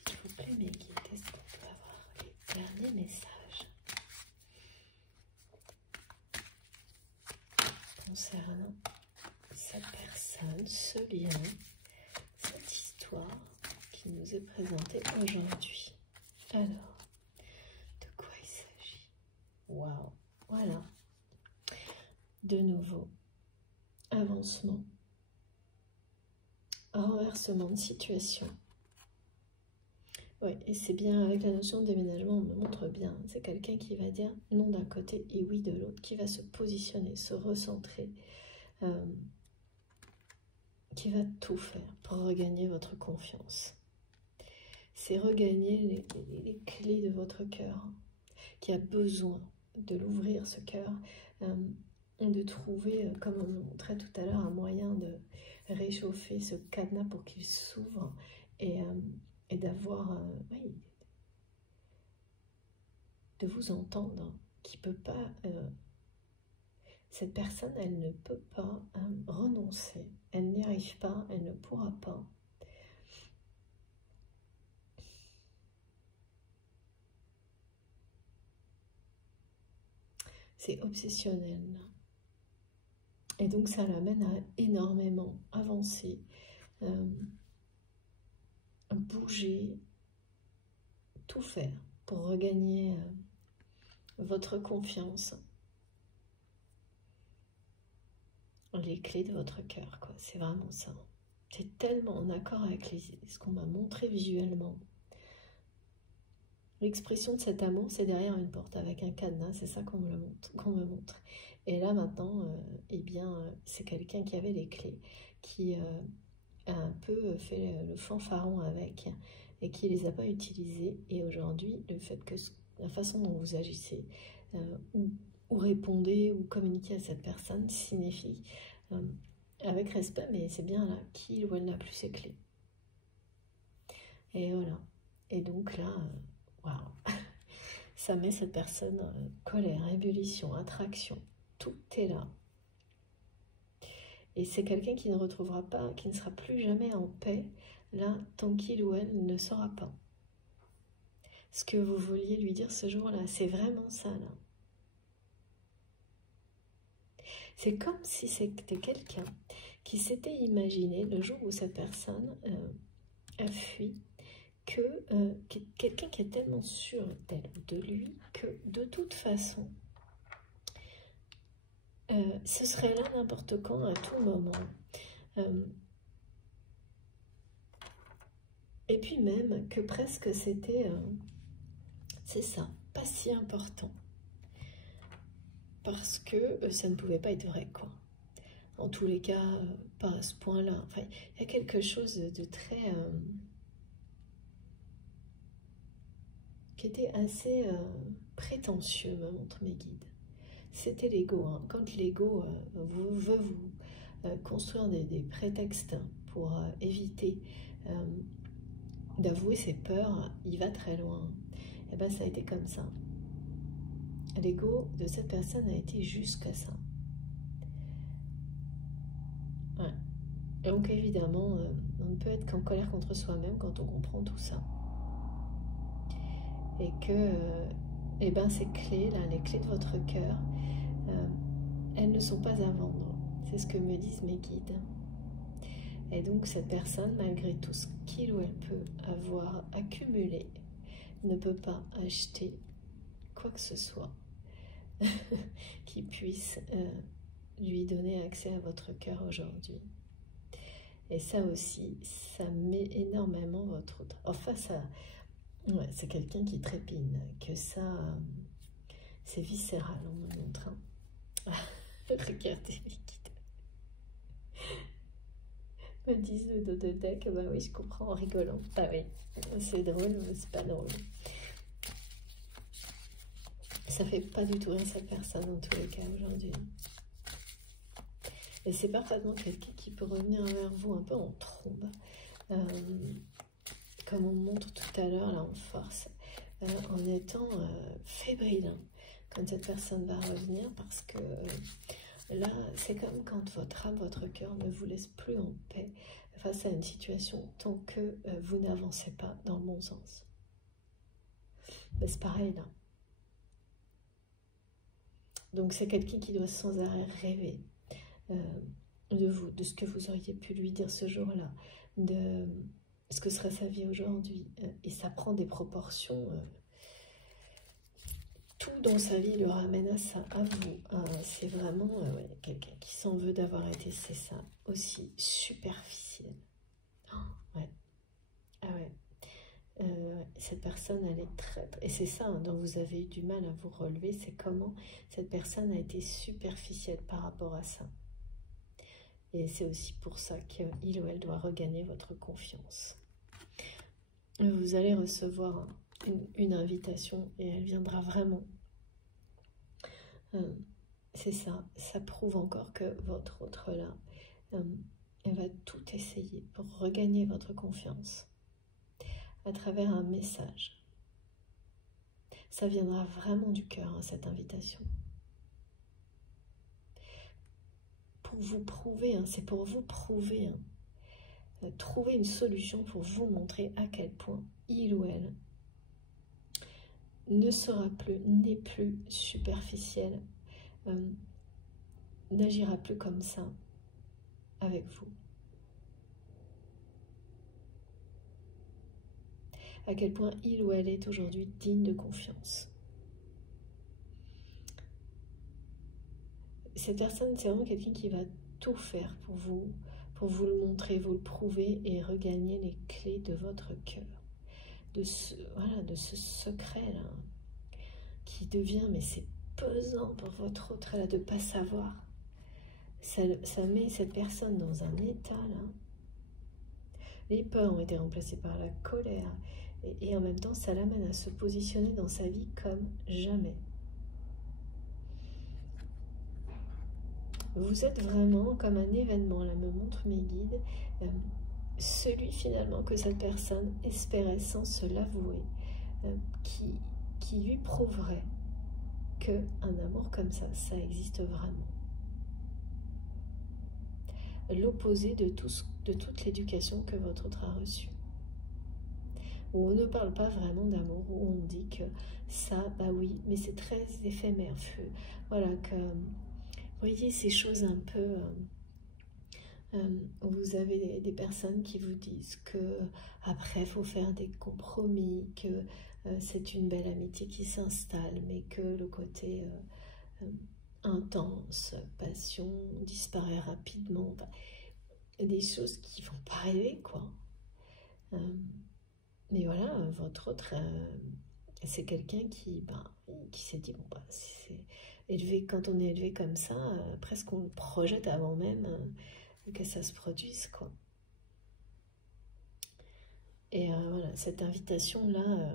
S'il vous plaît, mes guides, est-ce qu'on peut avoir les derniers messages concernant cette personne, ce lien, cette histoire qui nous est présentée aujourd'hui? Alors, de quoi il s'agit? Waouh, voilà. De nouveau, avancement, renversement de situation. Oui, et c'est bien avec la notion de déménagement, on me montre bien. C'est quelqu'un qui va dire non d'un côté et oui de l'autre, qui va se positionner, se recentrer, qui va tout faire pour regagner votre confiance. C'est regagner les clés de votre cœur, qui a besoin de l'ouvrir, ce cœur, de trouver, comme on me montrait tout à l'heure, un moyen de réchauffer ce cadenas pour qu'il s'ouvre et d'avoir, oui, de vous entendre, qui peut pas, cette personne, elle ne peut pas renoncer, elle n'y arrive pas, elle ne pourra pas. C'est obsessionnel. Et donc ça l'amène à énormément avancer, bouger, tout faire pour regagner votre confiance, les clés de votre cœur, quoi. C'est vraiment ça. C'est tellement en accord avec ce qu'on m'a montré visuellement. L'expression de cet amour, c'est derrière une porte avec un cadenas, c'est ça qu'on me montre. Et là maintenant, eh bien, c'est quelqu'un qui avait les clés, qui a un peu fait le fanfaron avec et qui les a pas utilisées. Et aujourd'hui, le fait que la façon dont vous agissez ou répondez ou communiquez à cette personne signifie avec respect, mais c'est bien là qu'il ou elle n'a plus ses clés. Et voilà. Et donc là, waouh, ça met cette personne colère, ébullition, attraction, tout est là. Et c'est quelqu'un qui ne retrouvera pas, qui ne sera plus jamais en paix, là, tant qu'il ou elle ne saura pas ce que vous vouliez lui dire ce jour-là. C'est vraiment ça, là. C'est comme si c'était quelqu'un qui s'était imaginé, le jour où cette personne a fui, que quelqu'un qui est tellement sûr d'elle ou de lui, que de toute façon, ce serait là n'importe quand, à tout moment. Et puis même que presque c'était, c'est ça, pas si important. Parce que ça ne pouvait pas être vrai, quoi. En tous les cas, pas à ce point-là. Enfin, il y a quelque chose de très... qui était assez prétentieux, me montrent mes guides. C'était l'ego. Hein. Quand l'ego veut vous construire des prétextes pour éviter d'avouer ses peurs, il va très loin. Et bien, ça a été comme ça. L'ego de cette personne a été jusqu'à ça. Ouais. Et donc, évidemment, on ne peut être qu'en colère contre soi-même quand on comprend tout ça. Et que et ben, ces clés, là, les clés de votre cœur, elles ne sont pas à vendre. C'est ce que me disent mes guides. Et donc, cette personne, malgré tout ce qu'il ou elle peut avoir accumulé, ne peut pas acheter quoi que ce soit qui puisse lui donner accès à votre cœur aujourd'hui. Et ça aussi, ça met énormément votre autre. Enfin, ça, ouais, c'est quelqu'un qui trépine, que ça, c'est viscéral, on me montre. Hein. Regardez les guides. Me disent le dos de deck, bah oui, je comprends en rigolant. Ah oui, c'est drôle, mais c'est pas drôle. Ça fait pas du tout rire cette personne en tous les cas aujourd'hui. Et c'est parfaitement quelqu'un qui peut revenir vers vous un peu en trombe. Comme on montre tout à l'heure, là en force, en étant fébrile hein, quand cette personne va revenir, parce que là, c'est comme quand votre âme, votre cœur ne vous laisse plus en paix face à une situation tant que vous n'avancez pas dans le bon sens. C'est pareil là. Donc c'est quelqu'un qui doit sans arrêt rêver de vous, de ce que vous auriez pu lui dire ce jour-là, de ce que serait sa vie aujourd'hui. Et ça prend des proportions. Tout dans sa vie le ramène à ça, à vous. C'est vraiment ouais, quelqu'un qui s'en veut d'avoir été, c'est ça, aussi superficiel. Oh, ouais. Ah ouais. Cette personne, elle est très... Et c'est ça hein, dont vous avez eu du mal à vous relever, c'est comment cette personne a été superficielle par rapport à ça. Et c'est aussi pour ça qu'il ou elle doit regagner votre confiance. Vous allez recevoir une invitation et elle viendra vraiment. C'est ça, ça prouve encore que votre autre là, elle va tout essayer pour regagner votre confiance à travers un message. Ça viendra vraiment du cœur, hein, cette invitation. Pour vous prouver, hein, c'est pour vous prouver, hein, trouver une solution pour vous montrer à quel point il ou elle ne sera plus, n'est plus superficiel, n'agira plus comme ça avec vous. À quel point il ou elle est aujourd'hui digne de confiance. Cette personne, c'est vraiment quelqu'un qui va tout faire pour vous le montrer, vous le prouver et regagner les clés de votre cœur. Voilà, de ce secret-là, qui devient, mais c'est pesant pour votre autre, là, de ne pas savoir. Ça met cette personne dans un état, là. Les peurs ont été remplacées par la colère. Et en même temps, ça l'amène à se positionner dans sa vie comme jamais. Vous êtes vraiment comme un événement, là me montrent mes guides, celui finalement que cette personne espérait sans se l'avouer, qui lui prouverait qu'un amour comme ça existe vraiment. l'opposé de toute l'éducation que votre autre a reçue. Où on ne parle pas vraiment d'amour, où on dit que ça, bah oui, mais c'est très éphémère. Voilà, que, vous voyez ces choses un peu... vous avez des personnes qui vous disent que après il faut faire des compromis, que c'est une belle amitié qui s'installe, mais que le côté intense, passion disparaît rapidement. Enfin, des choses qui vont pas arriver, quoi. Mais voilà, votre autre, c'est quelqu'un qui s'est dit, bon, bah, élevé, quand on est élevé comme ça, presque on le projette avant même que ça se produise, quoi. Et voilà, cette invitation-là,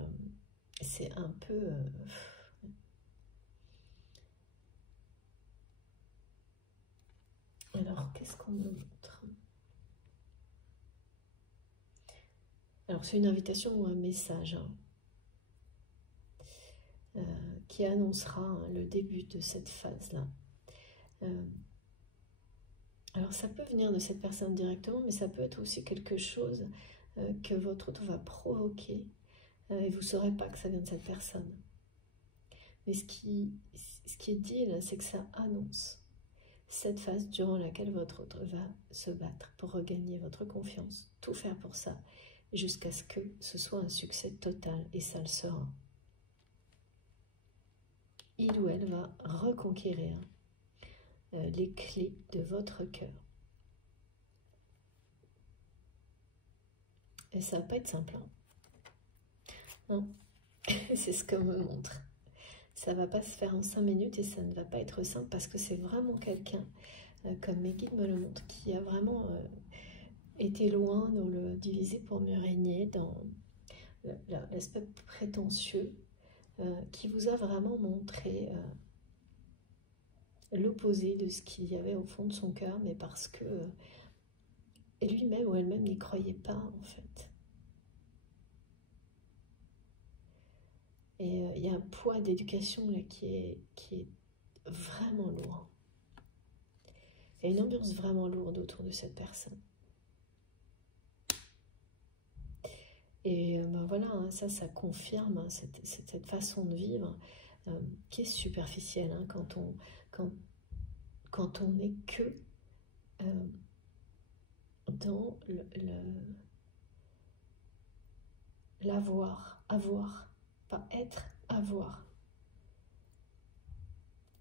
c'est un peu... Alors, qu'est-ce qu'on me montre? Alors, c'est une invitation ou un message qui annoncera le début de cette phase-là. Alors, ça peut venir de cette personne directement, mais ça peut être aussi quelque chose que votre autre va provoquer et vous ne saurez pas que ça vient de cette personne. Mais ce qui est dit là, c'est que ça annonce cette phase durant laquelle votre autre va se battre pour regagner votre confiance, tout faire pour ça, jusqu'à ce que ce soit un succès total, et ça le sera. Il ou elle va reconquérir les clés de votre cœur. Et ça va pas être simple. Non, c'est ce que me montre. Ça va pas se faire en 5 minutes et ça ne va pas être simple parce que c'est vraiment quelqu'un, comme mes guides me le montrent, qui a vraiment été loin dans le diviser pour mieux régner, dans l'aspect prétentieux, qui vous a vraiment montré l'opposé de ce qu'il y avait au fond de son cœur, mais parce que lui-même ou elle-même n'y croyait pas, en fait. Et il y a un poids d'éducation là qui est vraiment lourd. Il y a une ambiance vraiment lourde autour de cette personne. Et ben voilà, hein, ça confirme hein, cette façon de vivre qui est superficielle hein, quand on n'est que dans l'avoir, avoir, pas être, avoir.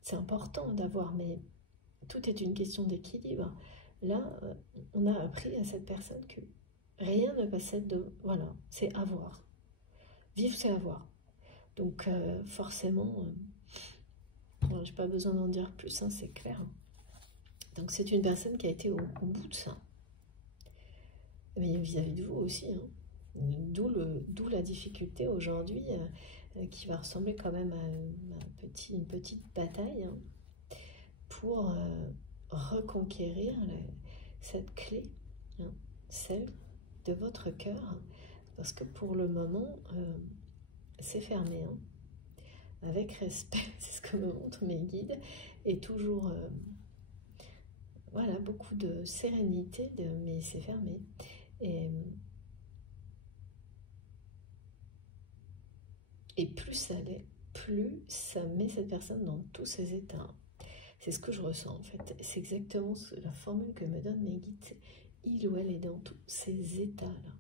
C'est important d'avoir, mais tout est une question d'équilibre. Là, on a appris à cette personne que rien ne passait de... Voilà, c'est avoir. Vivre, c'est avoir. Donc, forcément, je n'ai pas besoin d'en dire plus, hein, c'est clair. Donc, c'est une personne qui a été au bout de ça. Mais vis-à-vis de vous aussi. Hein. D'où la difficulté aujourd'hui, qui va ressembler quand même à une petite bataille, hein, pour reconquérir cette clé, hein, celle de votre cœur, parce que pour le moment, c'est fermé, hein, avec respect, c'est ce que me montrent mes guides, et toujours, voilà, beaucoup de sérénité, mais c'est fermé, et plus ça l'est, plus ça met cette personne dans tous ses états. C'est ce que je ressens en fait. C'est exactement la formule que me donnent mes guides. Il ou elle est dans tous ces états-là.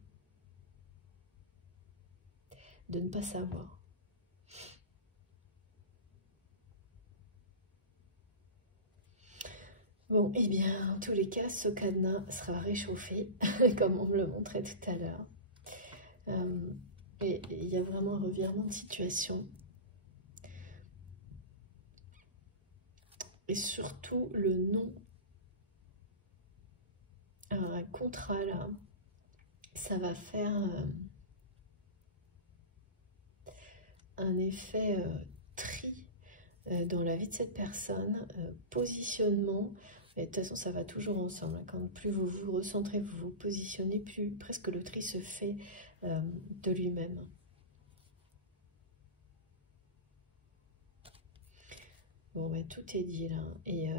De ne pas savoir. Bon, eh bien, en tous les cas, ce cadenas sera réchauffé, comme on me le montrait tout à l'heure. Et il y a vraiment un revirement de situation. Et surtout, le non. Alors, un contrat, là, ça va faire un effet tri dans la vie de cette personne, positionnement. Mais de toute façon, ça va toujours ensemble. Hein. Quand plus vous vous recentrez, vous vous positionnez, plus presque le tri se fait de lui-même. Bon, ben, tout est dit là. Et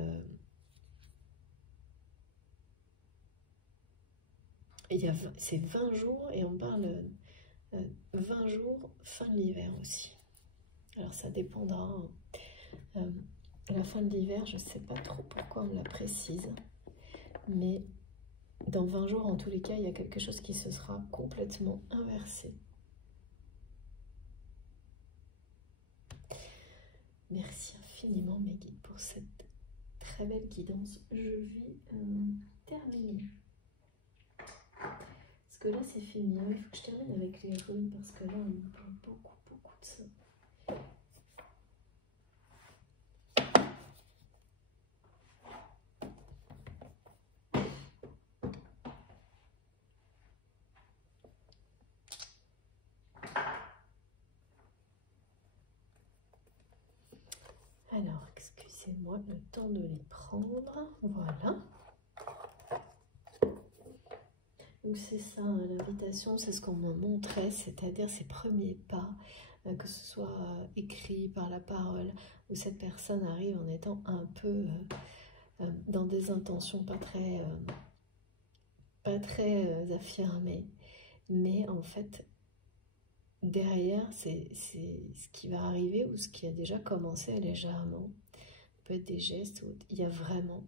c'est 20 jours et on parle 20 jours fin de l'hiver aussi. Alors ça dépendra. La fin de l'hiver, je ne sais pas trop pourquoi on me la précise, mais dans 20 jours, en tous les cas, il y a quelque chose qui se sera complètement inversé. Merci infiniment mes guides pour cette très belle guidance. Je vais terminer. Parce que là, c'est fini. Il faut que je termine avec les runes parce que là, on me parle beaucoup de ça. Alors, excusez-moi le temps de les prendre. Voilà. Donc c'est ça, l'invitation, c'est ce qu'on me montrait, c'est-à-dire ces premiers pas, que ce soit écrit par la parole, où cette personne arrive en étant un peu dans des intentions pas très affirmées. Mais en fait, derrière, c'est ce qui va arriver ou ce qui a déjà commencé légèrement. Peut être des gestes, il y a vraiment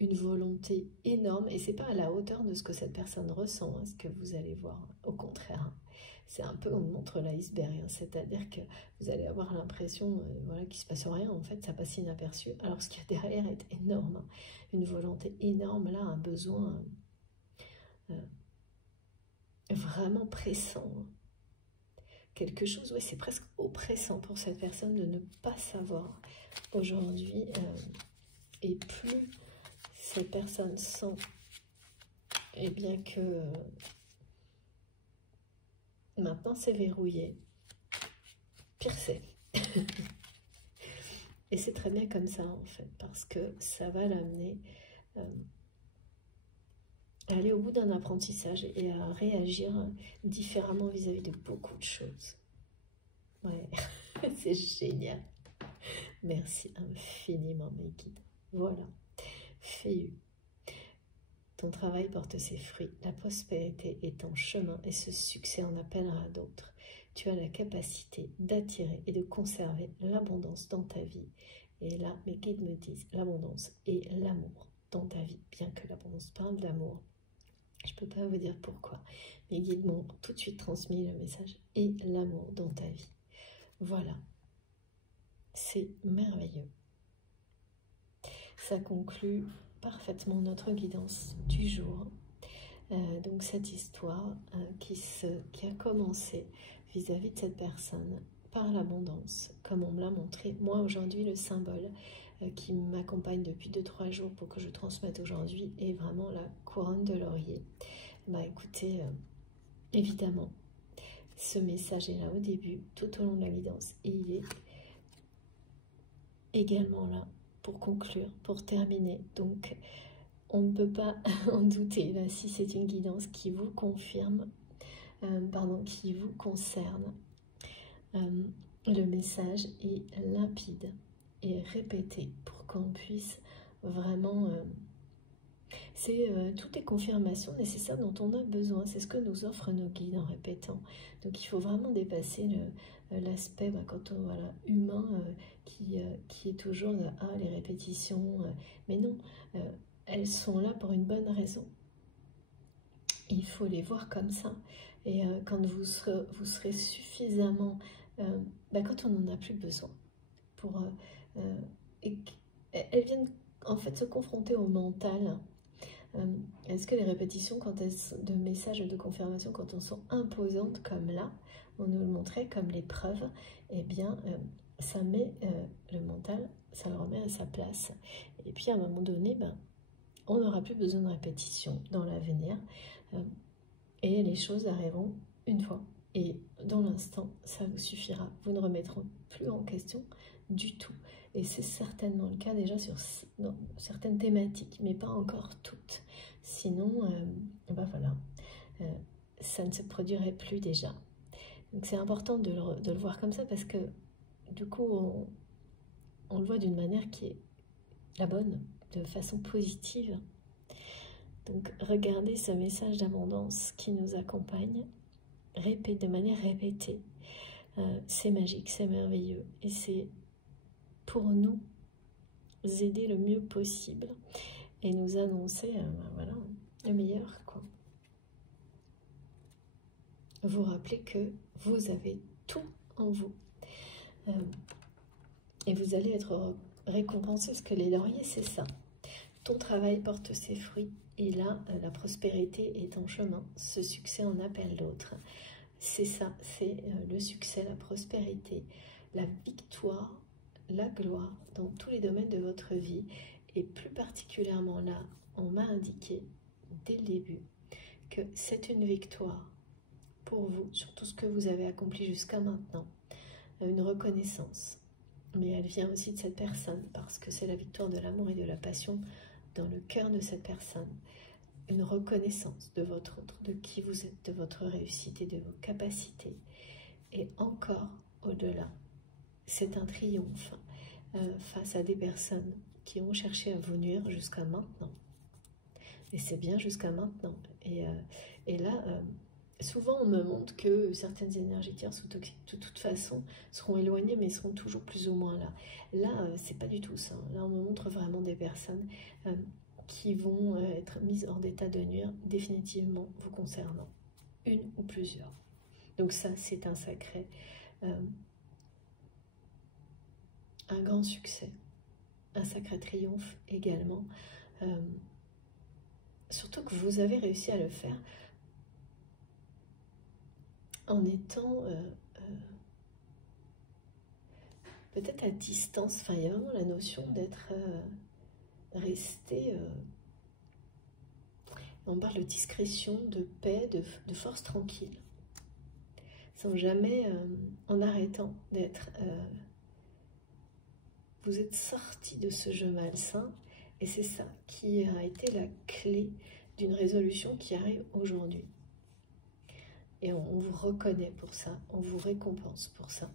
une volonté énorme et c'est pas à la hauteur de ce que cette personne ressent, hein, ce que vous allez voir. Au contraire, hein. C'est un peu, on montre l'iceberg, hein, c'est-à-dire que vous allez avoir l'impression voilà, qu'il se passe rien, en fait, ça passe inaperçu. Alors ce qu'il y a derrière est énorme, hein. Une volonté énorme, là, un besoin vraiment pressant. Hein. Quelque chose, oui, c'est presque oppressant pour cette personne de ne pas savoir aujourd'hui. Et plus cette personne sent, eh bien que maintenant c'est verrouillé, pire c'est. Et c'est très bien comme ça en fait, parce que ça va l'amener à aller au bout d'un apprentissage et à réagir différemment vis-à-vis de beaucoup de choses. Ouais, c'est génial. Merci infiniment mes guides. Voilà, Féu. Ton travail porte ses fruits, la prospérité est en chemin et ce succès en appellera d'autres. Tu as la capacité d'attirer et de conserver l'abondance dans ta vie. Et là, mes guides me disent l'abondance et l'amour dans ta vie. Bien que l'abondance parle d'amour, je ne peux pas vous dire pourquoi. Mes guides m'ont tout de suite transmis le message et l'amour dans ta vie. Voilà, c'est merveilleux. Ça conclut parfaitement notre guidance du jour. Donc cette histoire qui a commencé vis-à-vis de cette personne par l'abondance, comme on me l'a montré. Moi aujourd'hui, le symbole qui m'accompagne depuis 2-3 jours pour que je transmette aujourd'hui est vraiment la couronne de laurier. Bah écoutez, évidemment, ce message est là au début, tout au long de la guidance, et il est également là pour conclure, pour terminer. Donc on ne peut pas en douter, là, si c'est une guidance qui vous confirme, qui vous concerne. Le message est limpide et répété pour qu'on puisse vraiment... c'est toutes les confirmations nécessaires dont on a besoin. C'est ce que nous offrent nos guides en répétant. Donc il faut vraiment dépasser l'aspect voilà, humain qui est toujours de, les répétitions. Mais non, elles sont là pour une bonne raison. Il faut les voir comme ça. Et quand vous serez suffisamment... quand on n'en a plus besoin. Elles viennent en fait se confronter au mental. Est-ce que les répétitions de messages de confirmation, quand on sont imposantes comme là, on nous le montrait comme l'épreuve, eh bien, ça met le mental, ça le remet à sa place. Et puis à un moment donné, on n'aura plus besoin de répétition dans l'avenir. Et les choses arriveront une fois. Et dans l'instant, ça vous suffira. Vous ne remettrez plus en question du tout. Et c'est certainement le cas déjà sur certaines thématiques, mais pas encore toutes. Sinon, voilà, ça ne se produirait plus déjà. Donc c'est important de le voir comme ça parce que du coup, on le voit d'une manière qui est la bonne, de façon positive. Donc regardez ce message d'abondance qui nous accompagne, de manière répétée. C'est magique, c'est merveilleux et c'est pour nous aider le mieux possible et nous annoncer voilà, le meilleur, quoi. Vous rappelez que vous avez tout en vous et vous allez être récompensé parce que les lauriers, c'est ça. Ton travail porte ses fruits et là, la prospérité est en chemin. Ce succès en appelle d'autres. C'est ça, c'est le succès, la prospérité, la victoire, la gloire dans tous les domaines de votre vie. Et plus particulièrement là, on m'a indiqué dès le début que c'est une victoire pour vous sur tout ce que vous avez accompli jusqu'à maintenant. Une reconnaissance. Mais elle vient aussi de cette personne parce que c'est la victoire de l'amour et de la passion dans le cœur de cette personne. Une reconnaissance de votre autre, de qui vous êtes, de votre réussite et de vos capacités. Et encore au-delà, c'est un triomphe face à des personnes qui ont cherché à vous nuire jusqu'à maintenant. Et c'est bien jusqu'à maintenant. Et là, souvent on me montre que certaines énergies tierces ou toxiques, de toute façon, seront éloignées, mais seront toujours plus ou moins là. Là, c'est pas du tout ça. Là, on me montre vraiment des personnes qui vont être mises hors d'état de nuire définitivement vous concernant, une ou plusieurs. Donc ça, c'est un sacré, un grand succès, un sacré triomphe également, surtout que vous avez réussi à le faire en étant peut-être à distance. Enfin, il y a vraiment la notion d'être resté... on parle de discrétion, de paix, de force tranquille, sans jamais, en arrêtant d'être... vous êtes sorti de ce jeu malsain, et c'est ça qui a été la clé d'une résolution qui arrive aujourd'hui. Et on vous reconnaît pour ça, on vous récompense pour ça.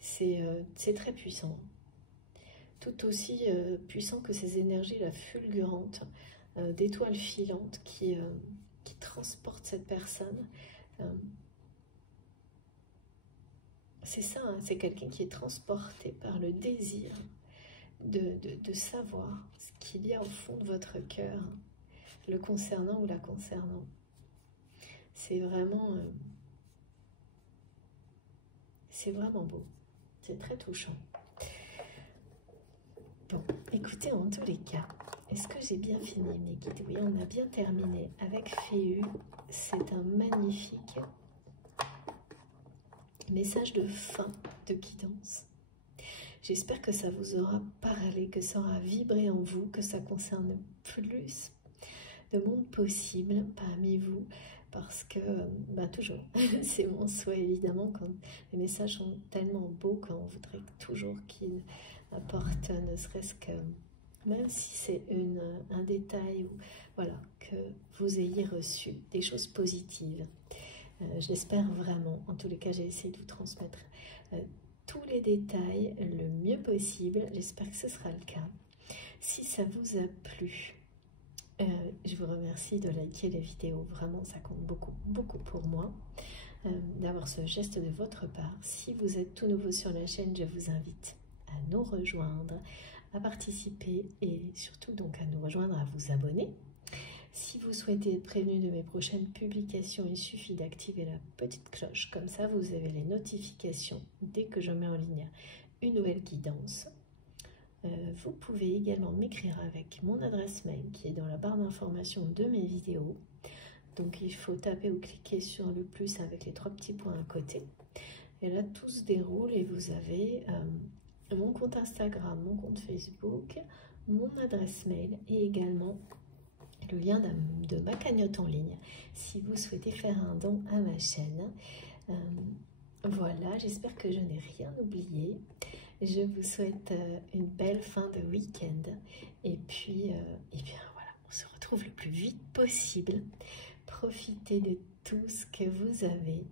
C'est très puissant. Tout aussi puissant que ces énergies-là fulgurantes, d'étoiles filantes qui transportent cette personne. C'est ça, hein, c'est quelqu'un qui est transporté par le désir de savoir ce qu'il y a au fond de votre cœur, le concernant ou la concernant. C'est vraiment beau, c'est très touchant. Bon, écoutez, en tous les cas, est-ce que j'ai bien fini mes guides? Oui, on a bien terminé avec Féu. C'est un magnifique message de fin de guidance. J'espère que ça vous aura parlé, que ça aura vibré en vous, que ça concerne plus de monde possible parmi vous, parce que, toujours, c'est mon souhait évidemment, quand les messages sont tellement beaux qu'on voudrait toujours qu'ils apportent, ne serait-ce que, même si c'est un détail, ou voilà, que vous ayez reçu des choses positives. J'espère vraiment, en tous les cas, j'ai essayé de vous transmettre tous les détails le mieux possible. J'espère que ce sera le cas. Si ça vous a plu, je vous remercie de liker les vidéos. Vraiment, ça compte beaucoup, beaucoup pour moi, d'avoir ce geste de votre part. Si vous êtes tout nouveau sur la chaîne, je vous invite à nous rejoindre, à participer et surtout donc à nous rejoindre, à vous abonner. Si vous souhaitez être prévenu de mes prochaines publications, il suffit d'activer la petite cloche. Comme ça, vous avez les notifications dès que je mets en ligne une nouvelle guidance. Vous pouvez également m'écrire avec mon adresse mail qui est dans la barre d'information de mes vidéos. Donc, il faut taper ou cliquer sur le plus avec les 3 petits points à côté. Et là, tout se déroule et vous avez mon compte Instagram, mon compte Facebook, mon adresse mail et également le lien de ma cagnotte en ligne si vous souhaitez faire un don à ma chaîne. Voilà, j'espère que je n'ai rien oublié. Je vous souhaite une belle fin de week-end et puis bien voilà, on se retrouve le plus vite possible. Profitez de tout ce que vous avez,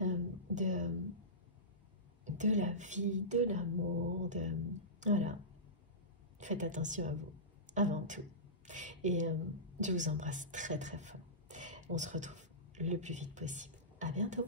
de la vie, de l'amour, voilà. Faites attention à vous, avant tout. Et je vous embrasse très très fort. On se retrouve le plus vite possible. À bientôt.